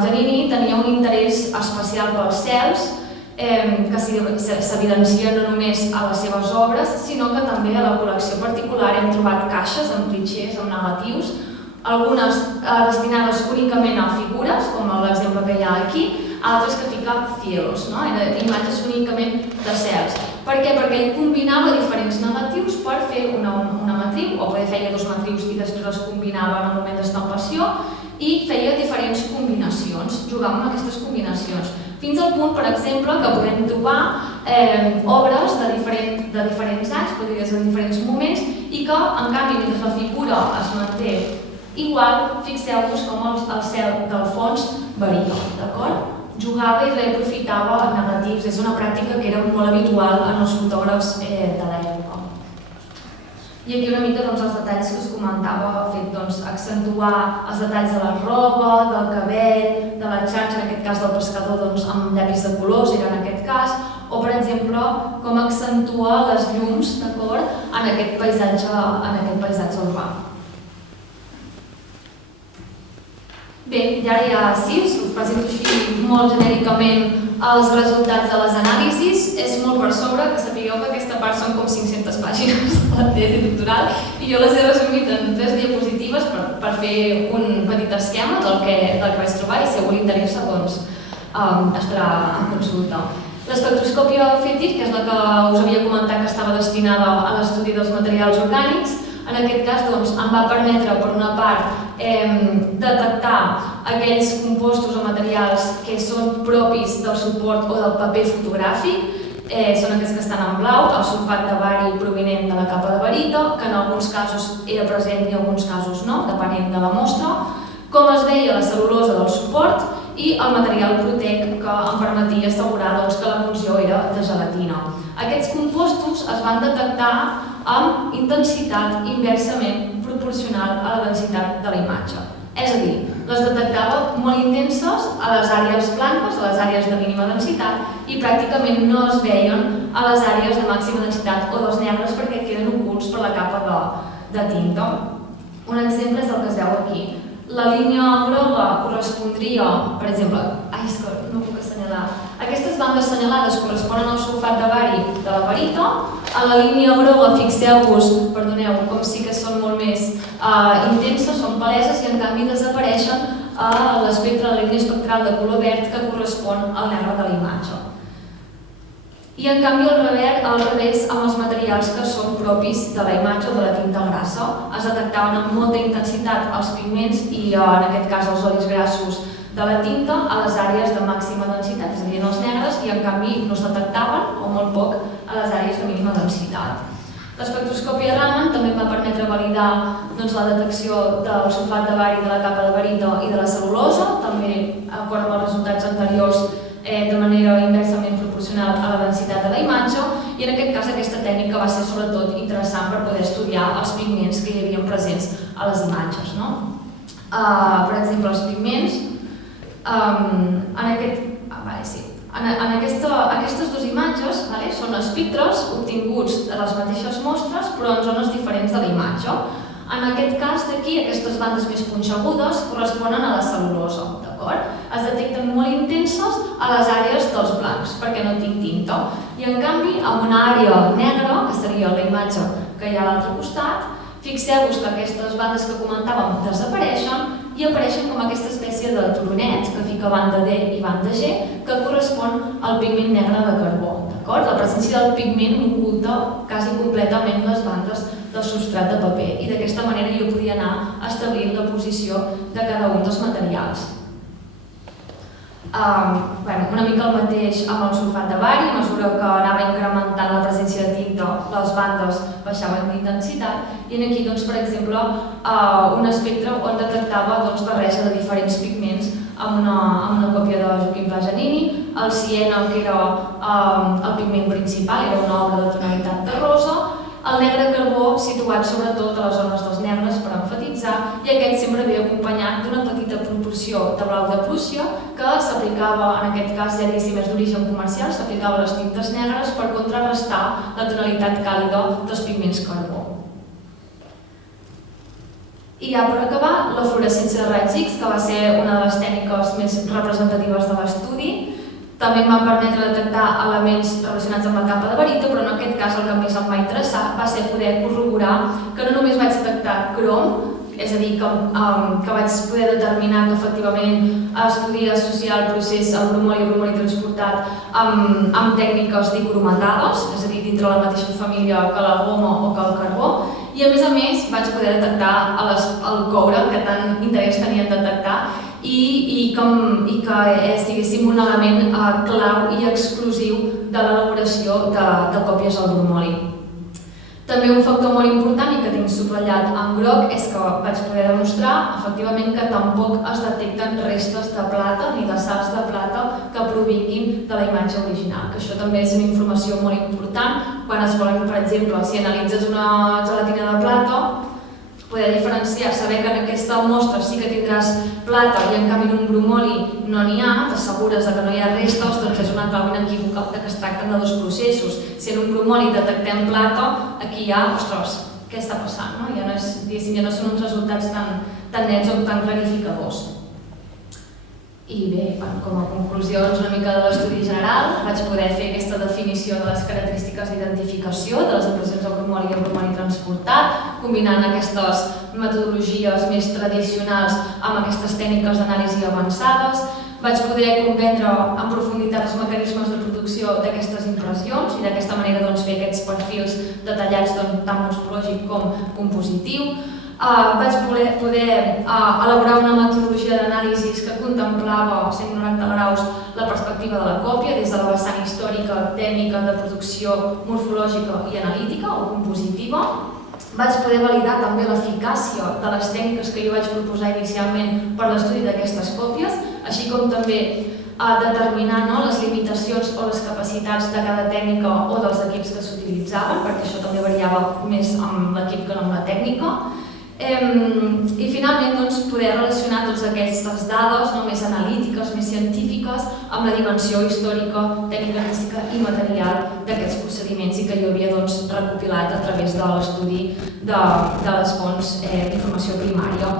Giannini tenia un interès especial pels cels, que s'evidencia no només a les seves obres, sinó que també a la col·lecció particular hem trobat caixes amb clitxers, amb negatius, algunes destinades únicament a figures, com l'exemple que hi ha aquí, altres que fica cielos, imatges únicament de cels. Per què? Perquè ell combinava diferents negatius per fer una matriu, o poder feia dos matrius i després les combinava en el moment d'estampació, i feia diferents combinacions, jugava amb aquestes combinacions. Fins al punt, per exemple, que podem trobar obres de diferents anys, podria ser en diferents moments, i que, en canvi, mentre la figura es manté igual, fixeu-vos com el cel del fons varia, d'acord? Jugava i reaprofitava negatius, és una pràctica que era molt habitual en els fotògrafs de l'època. I aquí una mica els detalls que us comentava, accentuar els detalls de la roba, del cabell, de la xatxa, en aquest cas del pescador amb llapis de colors, era en aquest cas, o per exemple com accentua les llums en aquest paisatge urbà. Bé, i ara ja sí, us presento així molt genèricament els resultats de les anàlisis. És molt per sobre, que sapigueu que aquesta part són com 500 pàgines de la tesi doctoral i jo les he resumit en 3 diapositives per fer un petit esquema del que vaig trobar i si algú li interessa estarà en consulta. L'espectroscòpia FETIR, que és la que us havia comentat que estava destinada a l'estudi dels materials orgànics, en aquest cas em va permetre, per una part, detectar aquells compostos o materials que són propis del suport o del paper fotogràfic, són aquests que estan en blau, el sulfat de bari provinent de la capa de barita, que en alguns casos era present i en alguns casos no, depenent de la mostra, com es veia la cel·lulosa del suport i el material protec que em permetia assegurar que l'emulsió era de gelatina. Aquests compostos es van detectar amb intensitat inversament proporcional a la densitat de la imatge. És a dir, les detectava molt intenses a les àrees blanques, a les àrees de mínima densitat i pràcticament no es veien a les àrees de màxima densitat o dels negres perquè queden ocults per la capa de tinta. Un exemple és el que es veu aquí. La línia groga correspondria, per exemple, és que no puc assenyalar, aquestes bandes assenyalades corresponen al sulfat de bari de la barita, a la línia groga fixeu-vos, perdoneu, com sí que són molt més intenses, són paleses i en canvi desapareixen a l'espectre, la línia espectral de color verd que correspon al negre de la imatge. I en canvi al revés amb els materials que són propis de la imatge o de la tinta grassa. Es detectaven amb molta intensitat els pigments i en aquest cas els olis grassos de la tinta a les àrees de màxima densitat, és a dir, en els negres, i en canvi no es detectaven o molt poc a les àrees de mínima densitat. L'espectroscòpia Raman també va permetre validar la detecció del sulfat de bari de la capa de barita i de la cel·lulosa, també d'acord amb els resultats anteriors de manera inversament proporcional a la densitat de la imatge i en aquest cas aquesta tècnica va ser sobretot interessant per poder estudiar els pigments que hi havia presents a les imatges. Per exemple, els pigments, en aquestes dues imatges són espectres obtinguts de les mateixes mostres però en zones diferents de la imatge. En aquest cas d'aquí, aquestes bandes més punxegudes corresponen a la cel·lulosa, d'acord? Es detecten molt intenses a les àrees dels blancs, perquè no tinc tinta. I en canvi, en una àrea negra, que seria la imatge que hi ha a l'altre costat, fixeu-vos que aquestes bandes que comentàvem desapareixen i apareixen com aquesta espècie de turonets que fica banda D i banda G, que correspon al pigment negre de carbó. La presència del pigment oculta quasi completament les bandes del substrat de paper i d'aquesta manera jo podia anar establint la posició de cada un dels materials. Una mica el mateix amb el sulfat de bari, a mesura que anava incrementant la presència de tinta, les bandes baixaven d'intensitat i aquí, per exemple, un espectre on detectava barreja de diferents pigments amb una còpia de Joaquim Pla Giannini, el Siena, que era el pigment principal, era una obra de tonalitat de rosa, el negre carbó situat sobretot a les zones dels negres per emfatitzar i aquest sempre ve acompanyat d'una petita proporció de blau de Prússia que s'aplicava, en aquest cas ja diguéssim és d'origen comercial, s'aplicava a les tintes negres per contrarrestar la tonalitat càlida dels pigments carbó. I ja per acabar, la fluorescència de raigs X, que va ser una de les tècniques més representatives de l'estudi. També em va permetre detectar elements relacionats amb la capa de barita, però en aquest cas el que més em va interessar va ser poder corroborar que no només vaig detectar crom, és a dir, que vaig poder determinar que efectivament es podia associar el procés al bromoli transportat amb tècniques dicromatades, és a dir, dintre la mateixa família que la goma o que el carbó, i a més vaig poder detectar el coure, que tant interès tenia en detectar, i que és, diguéssim, un element clau i exclusiu de l'elaboració de còpies al bromoli. També un factor molt important i que tinc subratllat en groc és que vaig poder demostrar efectivament que tampoc es detecten restes de plata ni de sals de plata que provinguin de la imatge original, que això també és una informació molt important quan es volen, per exemple, si analitzes una gelatina de plata, poder diferenciar, saber que en aquesta mostra sí que tindràs plata i en canvi en un bromoli no n'hi ha, t'assegures que no hi ha restes, doncs és una clau inequívoca que es tracten de dos processos. Si en un bromoli detectem plata, aquí hi ha, ostres, què està passant? Ja no són uns resultats tan nets o tan clarificadors. I bé, com a conclusions una mica de l'estudi general, vaig poder fer aquesta definició de les característiques d'identificació de les impressions del bromoli i el bromoli transportat, combinant aquestes metodologies més tradicionals amb aquestes tècniques d'anàlisi avançades. Vaig poder comprendre en profunditat els mecanismes de producció d'aquestes impressions i d'aquesta manera fer aquests perfils detallats tant morfològic com compositiu. Vaig poder elaborar una metodologia d'anàlisi que contemplava 190 graus la perspectiva de la còpia des de la vessant històrica, tècnica, de producció morfològica i analítica o compositiva. Vaig poder validar també l'eficàcia de les tècniques que jo vaig proposar inicialment per l'estudi d'aquestes còpies, així com també determinar les limitacions o les capacitats de cada tècnica o dels equips que s'utilitzaven, perquè això també variava més amb l'equip que no amb la tècnica. I finalment poder relacionar totes aquestes dades més analítiques, més científiques, amb la dimensió històrica, tècnica, artística i material d'aquests procediments i que jo havia recopilat a través de l'estudi de les fonts d'informació primària.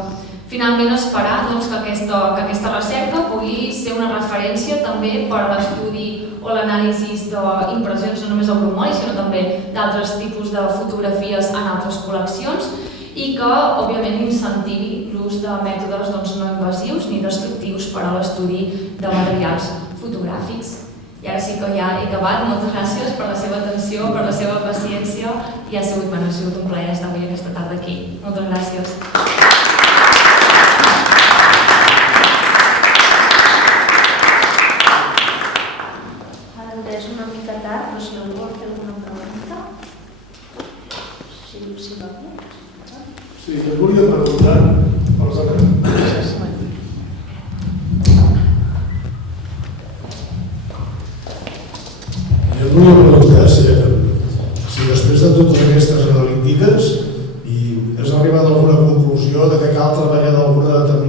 Finalment, esperar que aquesta recerca pugui ser una referència també per a l'estudi o l'anàlisi d'impressions no només al bromoli, sinó també d'altres tipus de fotografies en altres col·leccions i que, òbviament, incentivi l'ús de mètodes no invasius ni destructius per a l'estudi de materials fotogràfics. I ara sí que ja he acabat. Moltes gràcies per la seva atenció, per la seva paciència i ha sigut un plaer estar avui aquesta tarda aquí. Moltes gràcies. És una mica tard, però si algú vol fer alguna pregunta, si va bé. Sí, et volia preguntar, si després de totes aquestes analítiques has arribat a alguna conclusió de que cal treballar d'alguna determinada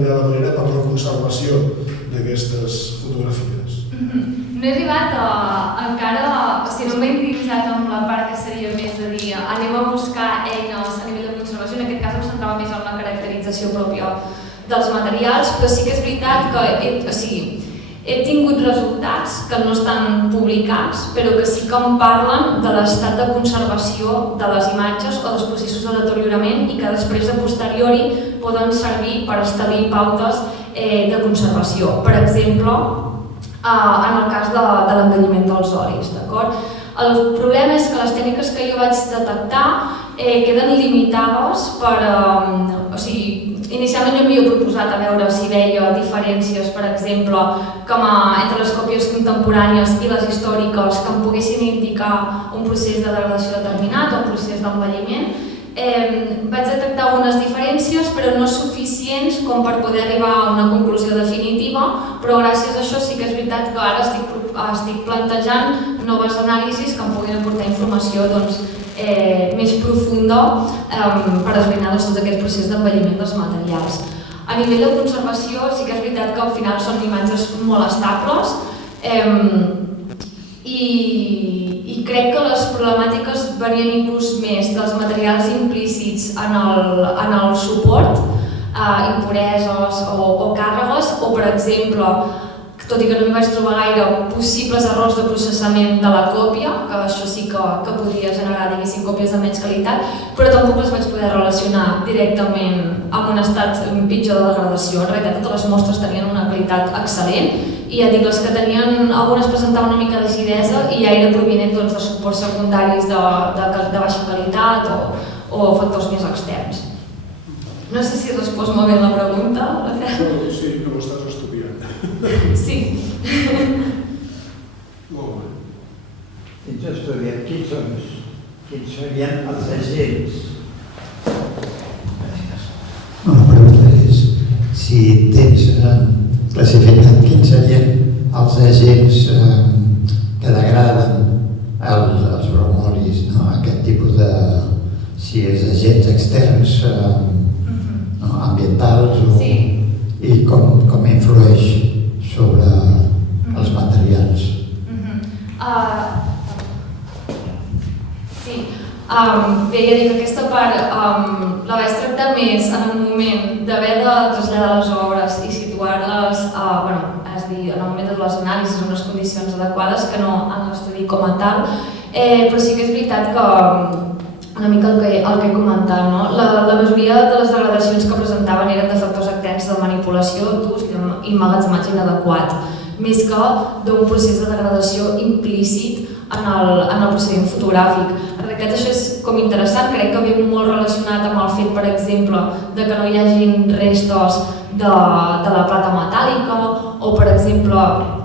anem a buscar eines a nivell de conservació. En aquest cas em centrava més en la caracterització pròpia dels materials, però sí que és veritat que he tingut resultats que no estan publicats, però que sí que em parlen de l'estat de conservació de les imatges o dels processos de deteriorament i que després, a posteriori, poden servir per establir pautes de conservació. Per exemple, en el cas de l'envelliment dels olis, d'acord? El problema és que les tècniques que jo vaig detectar queden limitades per... Inicialment jo m'havia proposat a veure si veia diferències, per exemple, entre les còpies contemporànies i les històriques que em poguessin indicar un procés de degradació determinat o un procés d'envelliment. Vaig detectar algunes diferències, però no suficients com per poder arribar a una conclusió definitiva, però gràcies a això sí que és veritat que ara estic plantejant noves anàlisis que em puguin aportar informació més profunda per esbrinar tot aquest procés d'envelliment dels materials. A nivell de conservació sí que és veritat que al final són imatges molt estables i crec que les problemàtiques varien inclús més dels materials implícits en el suport, impureses o càrregues, o per exemple, tot i que no m'hi vaig trobar gaire, possibles errors de processament de la còpia, que això sí que podria generar, diguéssim, còpies de menys qualitat, però tampoc les vaig poder relacionar directament amb un estat pitjor de degradació. En realitat, totes les mostres tenien una qualitat excel·lent i ja dic, les que tenien, algunes presentaven una mica d'acidesa i ja era provinent de suports secundaris de baixa qualitat o factors més externs. No sé si he respost molt bé la pregunta. Sí, que ho estàs estudiant. Sí. Molt bé. Quins estudiant, quins serien els agents? La pregunta és si tens classificat quins serien els agents que degraden els bromolis, aquest tipus de... si és agents externs, ambientals, i com influeix sobre els materials. Sí, bé, ja dic, aquesta part la vaig tractar més en el moment d'haver de traslladar les obres i situar-les, és a dir, en el moment de les anàlisis en unes condicions adequades que no en l'estudi com a tal, però sí que és veritat que una mica el que he comentat, no? La majoria de les degradacions que presentaven eren de factors externs de manipulació, d'ús i emmagatzematge inadequat, més que d'un procés de degradació implícit en el procediment fotogràfic. En realitat això és com interessant, crec que ve molt relacionat amb el fet, per exemple, de que no hi hagin restos de la plata metàl·lica o, per exemple,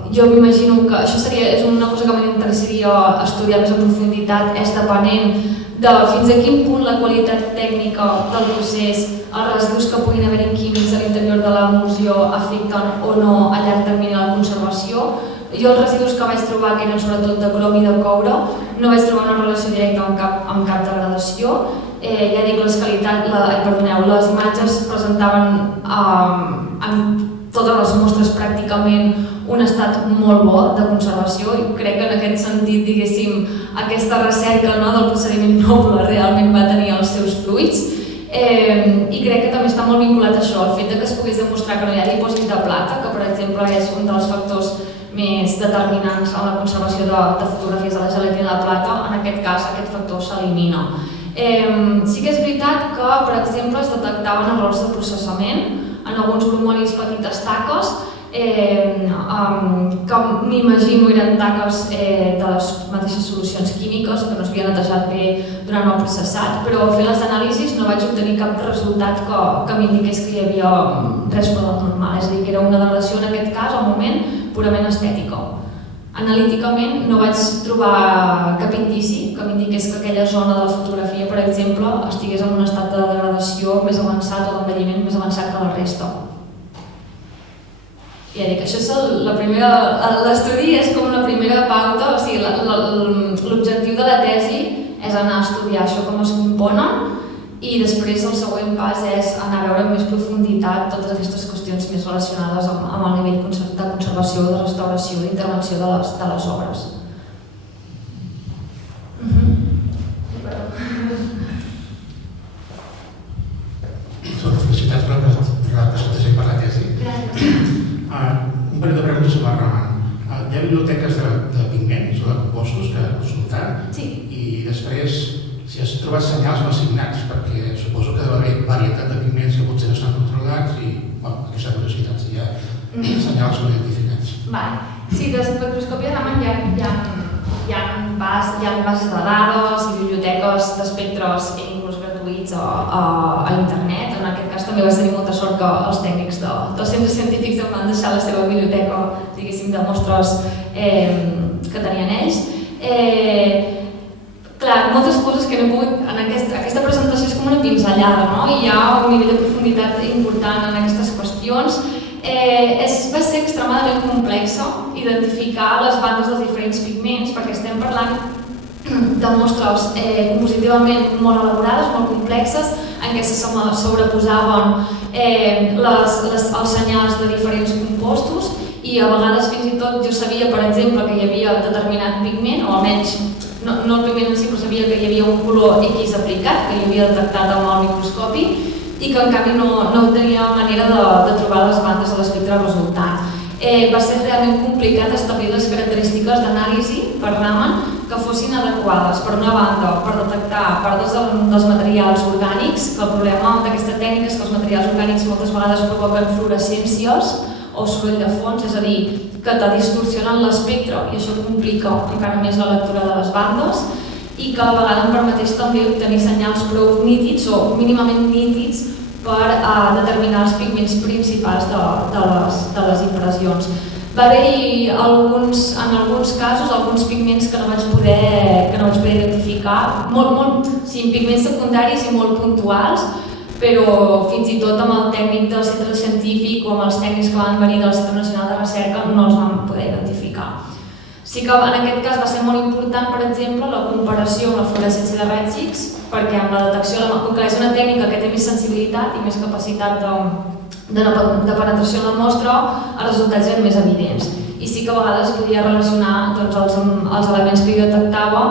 jo m'imagino que això és una cosa que m'interessaria estudiar més en profunditat, és depenent de fins a quin punt la qualitat tècnica del procés, els residus que puguin haver-hi químics a l'interior de l'emulsió afecten o no a llarg termini la conservació. Jo els residus que vaig trobar, que eren sobretot de crom i de coure, no vaig trobar una relació directa amb cap degradació. Ja dic, les imatges presentaven en totes les mostres pràcticament un estat molt bo de conservació i crec que en aquest sentit, diguéssim, aquesta recerca del procediment noble realment va tenir els seus fruits i crec que també està molt vinculat a això, el fet que es pogués demostrar que no hi ha dipòsit de plata, que per exemple és un dels factors més determinants en la conservació de fotografies de la gelatina de plata, en aquest cas aquest factor s'elimina. Sí que és veritat que, per exemple, es detectaven errors de processament en alguns bromolis petites taques que m'imagino eren taques de les mateixes solucions químiques que no s'havien netejat bé durant el processat, però al fer les anàlisis no vaig obtenir cap resultat que m'indiqués que hi havia res fora del normal, és a dir, que era una degradació en aquest cas, al moment, purament estètica. Analíticament no vaig trobar cap indici que m'indiqués que aquella zona de la fotografia, per exemple, estigués en un estat de degradació més avançat o d'envelliment més avançat que la resta. Ja dic, això és l'estudi és com la primera pauta, o sigui, l'objectiu de la tesi és anar a estudiar això com es componen i després el següent pas és anar a veure amb més profunditat totes aquestes qüestions més relacionades amb el nivell de conservació, de restauració, d'intervenció de les obres. si has trobat senyals no assignats, perquè suposo que deu haver varietat de pigments que potser no estan controlats i, bueno, aquesta curiositat, si hi ha senyals no identificats. Vale. Sí, d'espectroscòpia de Raman hi ha bases de dades i biblioteques d'espectres inclús gratuïts a internet. En aquest cas també vaig tenir molta sort que els tècnics dels centres científics em van deixar la seva biblioteca, diguéssim, de mostres que tenien ells. Clar, moltes coses que no he pogut... Aquesta presentació és com una pinzellada, no? Hi ha un nivell de profunditat important en aquestes qüestions. Va ser extremadament complexa identificar les bandes dels diferents pigments perquè estem parlant de mostres compositivament molt elaborades, molt complexes, en què se sobreposaven els senyals de diferents compostos i a vegades fins i tot jo sabia, per exemple, que hi havia determinat pigment, o almenys no el pigment en si, però sabia que hi havia un color X aplicat, que hi havia detectat amb el microscopi, i que en canvi no tenia manera de trobar les bandes a l'espectre resultat. Va ser realment complicat establir les característiques d'anàlisi per Raman que fossin adequades, per una banda, per detectar part dels materials orgànics, que el problema d'aquesta tècnica és que els materials orgànics moltes vegades provoquen fluorescències o soroll de fons, és a dir, que te distorsionen l'espectre i això complica encara més la lectura de les bandes i que a la vegada em permetés també obtenir senyals prou nítids o mínimament nítids per determinar els pigments principals de les impressions. Va haver-hi en alguns casos alguns pigments que no vaig poder identificar, pigments secundaris i molt puntuals, però fins i tot amb el tècnic del centre científic o amb els tècnics que van venir del Centre Nacional de Recerca no els vam poder identificar. Sí que en aquest cas va ser molt important, per exemple, la comparació amb la fluorescència de raigs X, perquè amb la detecció, com que és una tècnica que té més sensibilitat i més capacitat de penetració en la mostra, els resultats eren més evidents. I sí que a vegades podia relacionar els elements que jo detectava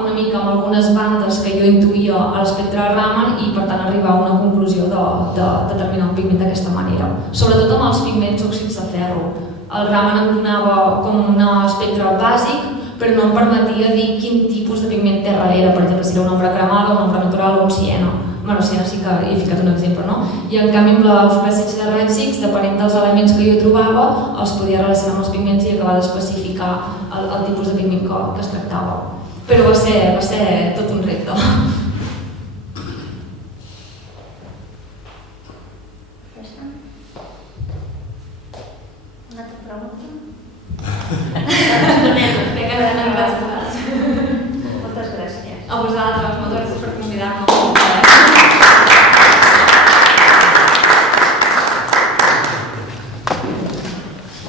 una mica amb algunes bandes que jo intuïa a l'espectre de Raman i per tant arribar a una conclusió de determinar un pigment d'aquesta manera. Sobretot amb els pigments òxids de ferro. El Raman em donava com un espectre bàsic, però no em permetia dir quin tipus de pigment terra era, per exemple, si era una ombra cremada, una ombra natural o un siena. Bueno, siena sí que he ficat un exemple, no? I en canvi amb la fluorescència de raigs X, depenent dels elements que jo trobava, els podia relacionar amb els pigments i acabar d'especificar el tipus de pigment que es tractava. Però va ser tot un repte. Una altra pregunta? Moltes gràcies. Moltes gràcies. A vosaltres.